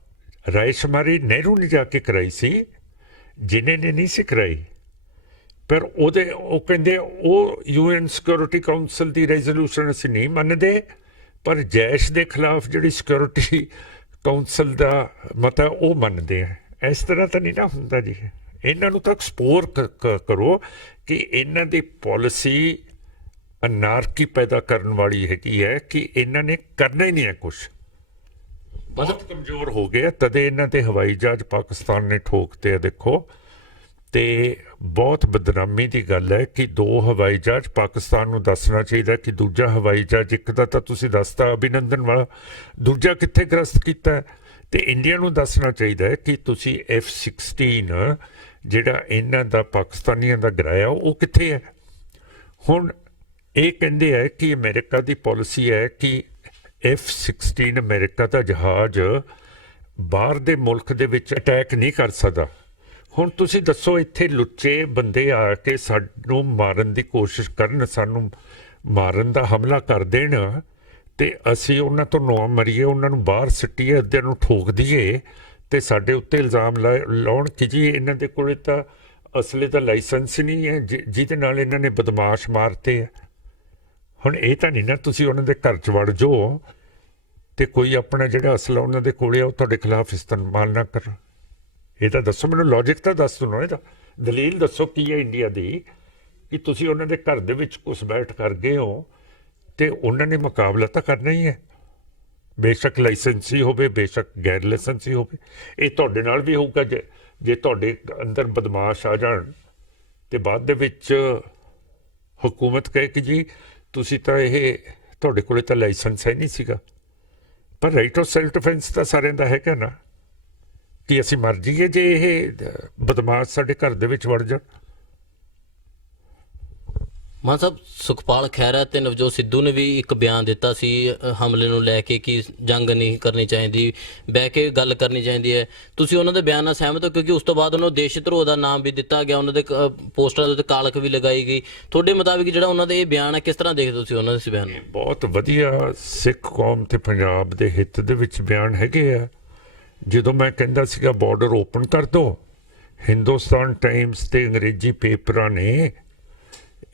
ਰਾਇਸ਼ੁਮਾਰੀ ਨਹਿਰੂ ਨੇ ਜਾ ਕੇ ਕਰਾਈ ਸੀ, ਜਿਨ੍ਹਾਂ ਨੇ ਨਹੀਂ ਸੀ ਕਰਾਈ। ਪਰ ਉਹ ਕਹਿੰਦੇ ਉਹ UN ਸਿਕਿਉਰਿਟੀ ਕਾਉਂਸਲ ਦੀ ਰੈਜ਼ੋਲੂਸ਼ਨ ਅਸੀਂ ਨਹੀਂ ਮੰਨਦੇ, ਪਰ ਜੈਸ਼ ਦੇ ਖਿਲਾਫ ਜਿਹੜੀ ਸਿਕਿਉਰਿਟੀ ਕਾਉਂਸਲ ਦਾ ਮਤਾ ਉਹ ਮੰਨਦੇ ਆ। ਇਸ ਤਰ੍ਹਾਂ ਤਾਂ ਨਹੀਂ ਨਾ ਹੁੰਦਾ ਜੀ। ਇਹਨਾਂ ਨੂੰ ਤਾਂ ਐਕਸਪੋਰ ਕਰੋ ਕਿ ਇਹਨਾਂ ਦੀ ਪਾਲਿਸੀ ਅਨਾਰਕੀ ਪੈਦਾ ਕਰਨ ਵਾਲੀ ਹੈਗੀ ਹੈ, ਕਿ ਇਹਨਾਂ ਨੇ ਕਰਨਾ ਹੀ ਨਹੀਂ ਹੈ ਕੁਛ, ਬਹੁਤ ਕਮਜ਼ੋਰ ਹੋ ਗਏ। ਤਦੇ ਇਹਨਾਂ ਦੇ ਹਵਾਈ ਜਹਾਜ਼ ਪਾਕਿਸਤਾਨ ਨੇ ਠੋਕਤੇ ਆ। ਦੇਖੋ, ਤੇ ਬਹੁਤ ਬਦਨਾਮੀ ਦੀ ਗੱਲ ਹੈ ਕਿ 2 ਹਵਾਈ ਜਹਾਜ਼ ਪਾਕਿਸਤਾਨ ਨੂੰ ਦੱਸਣਾ ਚਾਹੀਦਾ ਕਿ ਦੂਜਾ ਹਵਾਈ ਜਹਾਜ਼, ਇੱਕ ਦਾ ਤਾਂ ਤੁਸੀਂ ਦੱਸਤਾ ਅਭਿਨੰਦਨ ਵਾਲਾ, ਦੂਜਾ ਕਿੱਥੇ ਗ੍ਰਸਤ ਕੀਤਾ। ਤੇ ਇੰਡੀਆ ਨੂੰ ਦੱਸਣਾ ਚਾਹੀਦਾ ਹੈ ਕਿ ਤੁਸੀਂ F-16 ਜਿਹੜਾ ਇਹਨਾਂ ਦਾ ਪਾਕਿਸਤਾਨੀਆਂ ਦਾ ਗਿਰਾਇਆ ਉਹ ਕਿੱਥੇ ਹੈ। ਹੁਣ ਇਹ ਕਹਿੰਦੇ ਹੈ ਕਿ ਅਮਰੀਕਾ ਦੀ ਪਾਲਿਸੀ ਹੈ ਕਿ F-16 ਅਮਰੀਕਾ ਦਾ ਜਹਾਜ਼ ਬਾਹਰ ਦੇ ਮੁਲਕ ਦੇ ਵਿੱਚ ਅਟੈਕ ਨਹੀਂ ਕਰ ਸਕਦਾ। ਹੁਣ ਤੁਸੀਂ ਦੱਸੋ, ਇੱਥੇ ਲੁੱਚੇ ਬੰਦੇ ਆ ਕੇ ਸਾਨੂੰ ਮਾਰਨ ਦੀ ਕੋਸ਼ਿਸ਼ ਕਰਨ, ਸਾਨੂੰ ਮਾਰਨ ਦਾ ਹਮਲਾ ਕਰ ਦੇਣ, ਤੇ ਅਸੀਂ ਉਹਨਾਂ ਤੋਂ ਨਾ ਮਰੀਏ, ਉਹਨਾਂ ਨੂੰ ਬਾਹਰ ਸਿੱਟੀਏ, ਅੱਧਿਆਂ ਨੂੰ ਠੋਕ ਦਈਏ, ਤੇ ਸਾਡੇ ਉੱਤੇ ਇਲਜ਼ਾਮ ਲਾਉਣ ਕਿ ਜੀ ਇਹਨਾਂ ਦੇ ਕੋਲ ਤਾਂ ਅਸਲੇ ਦਾ ਲਾਇਸੈਂਸ ਹੀ ਨਹੀਂ ਹੈ ਜਿਹਦੇ ਨਾਲ ਇਹਨਾਂ ਨੇ ਬਦਮਾਸ਼ ਮਾਰਤੇ ਆ। ਹੁਣ ਇਹ ਤਾਂ ਨਹੀਂ ਨਾ ਤੁਸੀਂ ਉਹਨਾਂ ਦੇ ਘਰ 'ਚ ਵੜ ਜਾਓ ਤੇ ਕੋਈ ਆਪਣਾ ਜਿਹੜਾ ਅਸਲਾ ਉਹਨਾਂ ਦੇ ਕੋਲ ਆ ਉਹ ਤੁਹਾਡੇ ਖਿਲਾਫ ਇਸਤੇਮਾਲ ਨਾ ਕਰਨ। ਇਹ ਤਾਂ ਦੱਸੋ ਮੈਨੂੰ, ਲੌਜਿਕ ਤਾਂ ਦੱਸ ਦਿਓ, ਇਹਦਾ ਦਲੀਲ ਦੱਸੋ ਕੀ ਹੈ ਇੰਡੀਆ ਦੀ ਕਿ ਤੁਸੀਂ ਉਹਨਾਂ ਦੇ ਘਰ ਦੇ ਵਿੱਚ ਘੁਸਪੈਠ ਕਰ ਗਏ ਹੋ ਤੇ ਉਹਨਾਂ ਨੇ ਮੁਕਾਬਲਾ ਤਾਂ ਕਰਨਾ ਹੀ ਹੈ, ਬੇਸ਼ੱਕ ਲਾਇਸੈਂਸੀ ਹੋਵੇ, ਬੇਸ਼ੱਕ ਗੈਰ ਲਾਇਸੈਂਸੀ ਹੋਵੇ। ਇਹ ਤੁਹਾਡੇ ਨਾਲ ਵੀ ਹੋਊਗਾ ਜੇ ਤੁਹਾਡੇ ਅੰਦਰ ਬਦਮਾਸ਼ ਆ ਜਾਣ ਤੇ ਬਾਅਦ ਦੇ ਵਿੱਚ ਹਕੂਮਤ ਕਹੇ ਕਿ ਜੀ ਤੁਸੀਂ ਤਾਂ ਇਹ ਤੁਹਾਡੇ ਕੋਲੇ ਤਾਂ ਲਾਇਸੈਂਸ ਹੈ ਨਹੀਂ ਸੀਗਾ, ਪਰ ਰਾਈਟ ਆਫ ਸੈਲਫ ਡਿਫੈਂਸ ਤਾਂ ਸਾਰਿਆਂ ਦਾ ਹੈਗਾ ਨਾ, ਕਿ ਅਸੀਂ ਮਰ ਜਾਈਏ ਜੇ ਇਹ ਬਦਮਾਸ਼ ਸਾਡੇ ਘਰ ਦੇ ਵਿੱਚ ਵੜ ਜਾਣ। ਮਾਨ ਸਾਹਿਬ, ਸੁਖਪਾਲ ਖਹਿਰਾ ਤੇ ਨਵਜੋਤ ਸਿੱਧੂ ਨੇ ਵੀ ਇੱਕ ਬਿਆਨ ਦਿੱਤਾ ਸੀ ਹਮਲੇ ਨੂੰ ਲੈ ਕੇ ਕਿ ਜੰਗ ਨਹੀਂ ਕਰਨੀ ਚਾਹੀਦੀ, ਬਹਿ ਕੇ ਗੱਲ ਕਰਨੀ ਚਾਹੀਦੀ ਹੈ। ਤੁਸੀਂ ਉਹਨਾਂ ਦੇ ਬਿਆਨ ਨਾਲ ਸਹਿਮਤ ਹੋ? ਕਿਉਂਕਿ ਉਸ ਤੋਂ ਬਾਅਦ ਉਹਨਾਂ ਨੂੰ ਦੇਸ਼ ਧਰੋਹ ਦਾ ਨਾਮ ਵੀ ਦਿੱਤਾ ਗਿਆ, ਉਹਨਾਂ ਦੇ ਪੋਸਟਰਾਂ ਦੇ ਉੱਤੇ ਕਾਲਖ ਵੀ ਲਗਾਈ ਗਈ। ਤੁਹਾਡੇ ਮੁਤਾਬਿਕ ਜਿਹੜਾ ਉਹਨਾਂ ਦਾ ਇਹ ਬਿਆਨ ਹੈ, ਕਿਸ ਤਰ੍ਹਾਂ ਦੇਖਦੇ ਤੁਸੀਂ ਉਹਨਾਂ ਦੇ ਇਸ ਬਿਆਨ ਨੂੰ? ਬਹੁਤ ਵਧੀਆ ਸਿੱਖ ਕੌਮ ਤੇ ਪੰਜਾਬ ਦੇ ਹਿੱਤ ਦੇ ਵਿੱਚ ਬਿਆਨ ਹੈਗੇ ਆ। ਜਦੋਂ ਮੈਂ ਕਹਿੰਦਾ ਸੀਗਾ ਬਾਰਡਰ ਓਪਨ ਕਰ ਦਿਓ, ਹਿੰਦੁਸਤਾਨ ਟਾਈਮਸ ਤੇ ਅੰਗਰੇਜ਼ੀ ਪੇਪਰਾਂ ਨੇ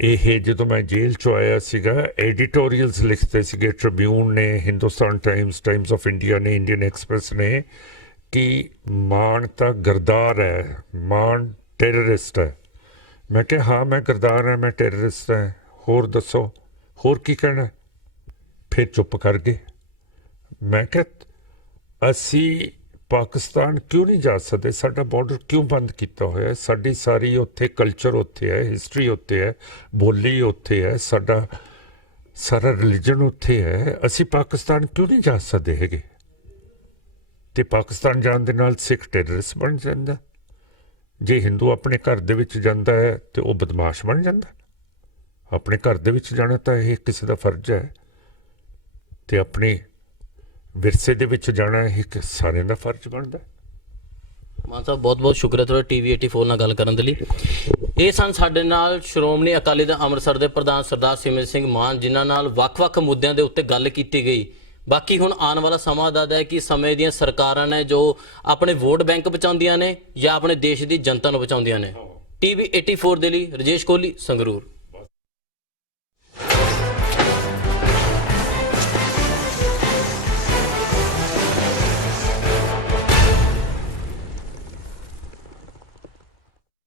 ਇਹ, ਜਦੋਂ ਮੈਂ ਜੇਲ੍ਹ 'ਚੋਂ ਆਇਆ ਸੀਗਾ, ਐਡੀਟੋਰੀਅਲਸ ਲਿਖਦੇ ਸੀਗੇ, ਟ੍ਰਿਬਿਊਨ ਨੇ, Hindustan Times, Times of India ਨੇ, ਇੰਡੀਅਨ ਐਕਸਪ੍ਰੈਸ ਨੇ, ਕਿ ਮਾਨ ਤਾਂ ਗਰਦਾਰ ਹੈ, ਮਾਨ ਟੈਰਰਿਸਟ ਹੈ। ਮੈਂ ਕਿਹਾ ਹਾਂ, ਮੈਂ ਗਰਦਾਰ ਹਾਂ, ਮੈਂ ਟੈਰਰਿਸਟ ਹਾਂ, ਹੋਰ ਦੱਸੋ ਹੋਰ ਕੀ ਕਹਿਣਾ? ਫਿਰ ਚੁੱਪ ਕਰ ਗਏ। ਮੈਂ ਕਿਹਾ ਅਸੀਂ ਪਾਕਿਸਤਾਨ ਕਿਉਂ ਨਹੀਂ ਜਾ ਸਕਦੇ? ਸਾਡਾ ਬਾਰਡਰ ਕਿਉਂ ਬੰਦ ਕੀਤਾ ਹੋਇਆ? ਸਾਡੀ ਸਾਰੀ ਉੱਥੇ ਕਲਚਰ ਉੱਥੇ ਹੈ, ਹਿਸਟਰੀ ਉੱਥੇ ਹੈ, ਬੋਲੀ ਉੱਥੇ ਹੈ, ਸਾਡਾ ਸਾਰਾ ਰਿਲੀਜਨ ਉੱਥੇ ਹੈ। ਅਸੀਂ ਪਾਕਿਸਤਾਨ ਕਿਉਂ ਨਹੀਂ ਜਾ ਸਕਦੇ ਹੈਗੇ? ਤੇ ਪਾਕਿਸਤਾਨ ਜਾਣ ਦੇ ਨਾਲ ਸਿੱਖ ਟੈਰਰਿਸਟ ਬਣ ਜਾਂਦਾ। ਜੇ ਹਿੰਦੂ ਆਪਣੇ ਘਰ ਦੇ ਵਿੱਚ ਜਾਂਦਾ ਹੈ ਤੇ ਉਹ ਬਦਮਾਸ਼ ਬਣ ਜਾਂਦਾ। ਆਪਣੇ ਘਰ ਦੇ ਵਿੱਚ ਜਾਣਾ ਤਾਂ ਇਹ ਕਿਸੇ ਦਾ ਫਰਜ਼ ਹੈ, ਤੇ ਆਪਣੇ ਵਿਰਸੇ ਦੇ ਵਿੱਚ ਜਾਣਾ ਇਹ ਸਾਰਿਆਂ ਦਾ ਫਰਜ਼ ਬਣਦਾ। ਮਾਨ ਸਾਹਿਬ, ਬਹੁਤ ਬਹੁਤ ਸ਼ੁਕਰੀਆ ਤੁਹਾਡਾ TV 84 ਨਾਲ ਗੱਲ ਕਰਨ ਦੇ ਲਈ। ਇਹ ਸਨ ਸਾਡੇ ਨਾਲ ਸ਼੍ਰੋਮਣੀ ਅਕਾਲੀ ਦਲ ਅੰਮ੍ਰਿਤਸਰ ਦੇ ਪ੍ਰਧਾਨ ਸਰਦਾਰ ਸਿਮਰਜੀਤ ਸਿੰਘ ਮਾਨ, ਜਿਨ੍ਹਾਂ ਨਾਲ ਵੱਖ-ਵੱਖ ਮੁੱਦਿਆਂ ਦੇ ਉੱਤੇ ਗੱਲ ਕੀਤੀ ਗਈ। ਬਾਕੀ ਹੁਣ ਆਉਣ ਵਾਲਾ ਸਮਾਂ ਦੱਸਦਾ ਹੈ ਕਿ ਸਮੇਂ ਦੀਆਂ ਸਰਕਾਰਾਂ ਨੇ ਜੋ ਆਪਣੇ ਵੋਟ ਬੈਂਕ ਬਚਾਉਂਦੀਆਂ ਨੇ ਜਾਂ ਆਪਣੇ ਦੇਸ਼ ਦੀ ਜਨਤਾ ਨੂੰ ਬਚਾਉਂਦੀਆਂ ਨੇ। TV 84 ਦੇ ਲਈ ਰਜੇਸ਼ ਕੋਹਲੀ, ਸੰਗਰੂਰ।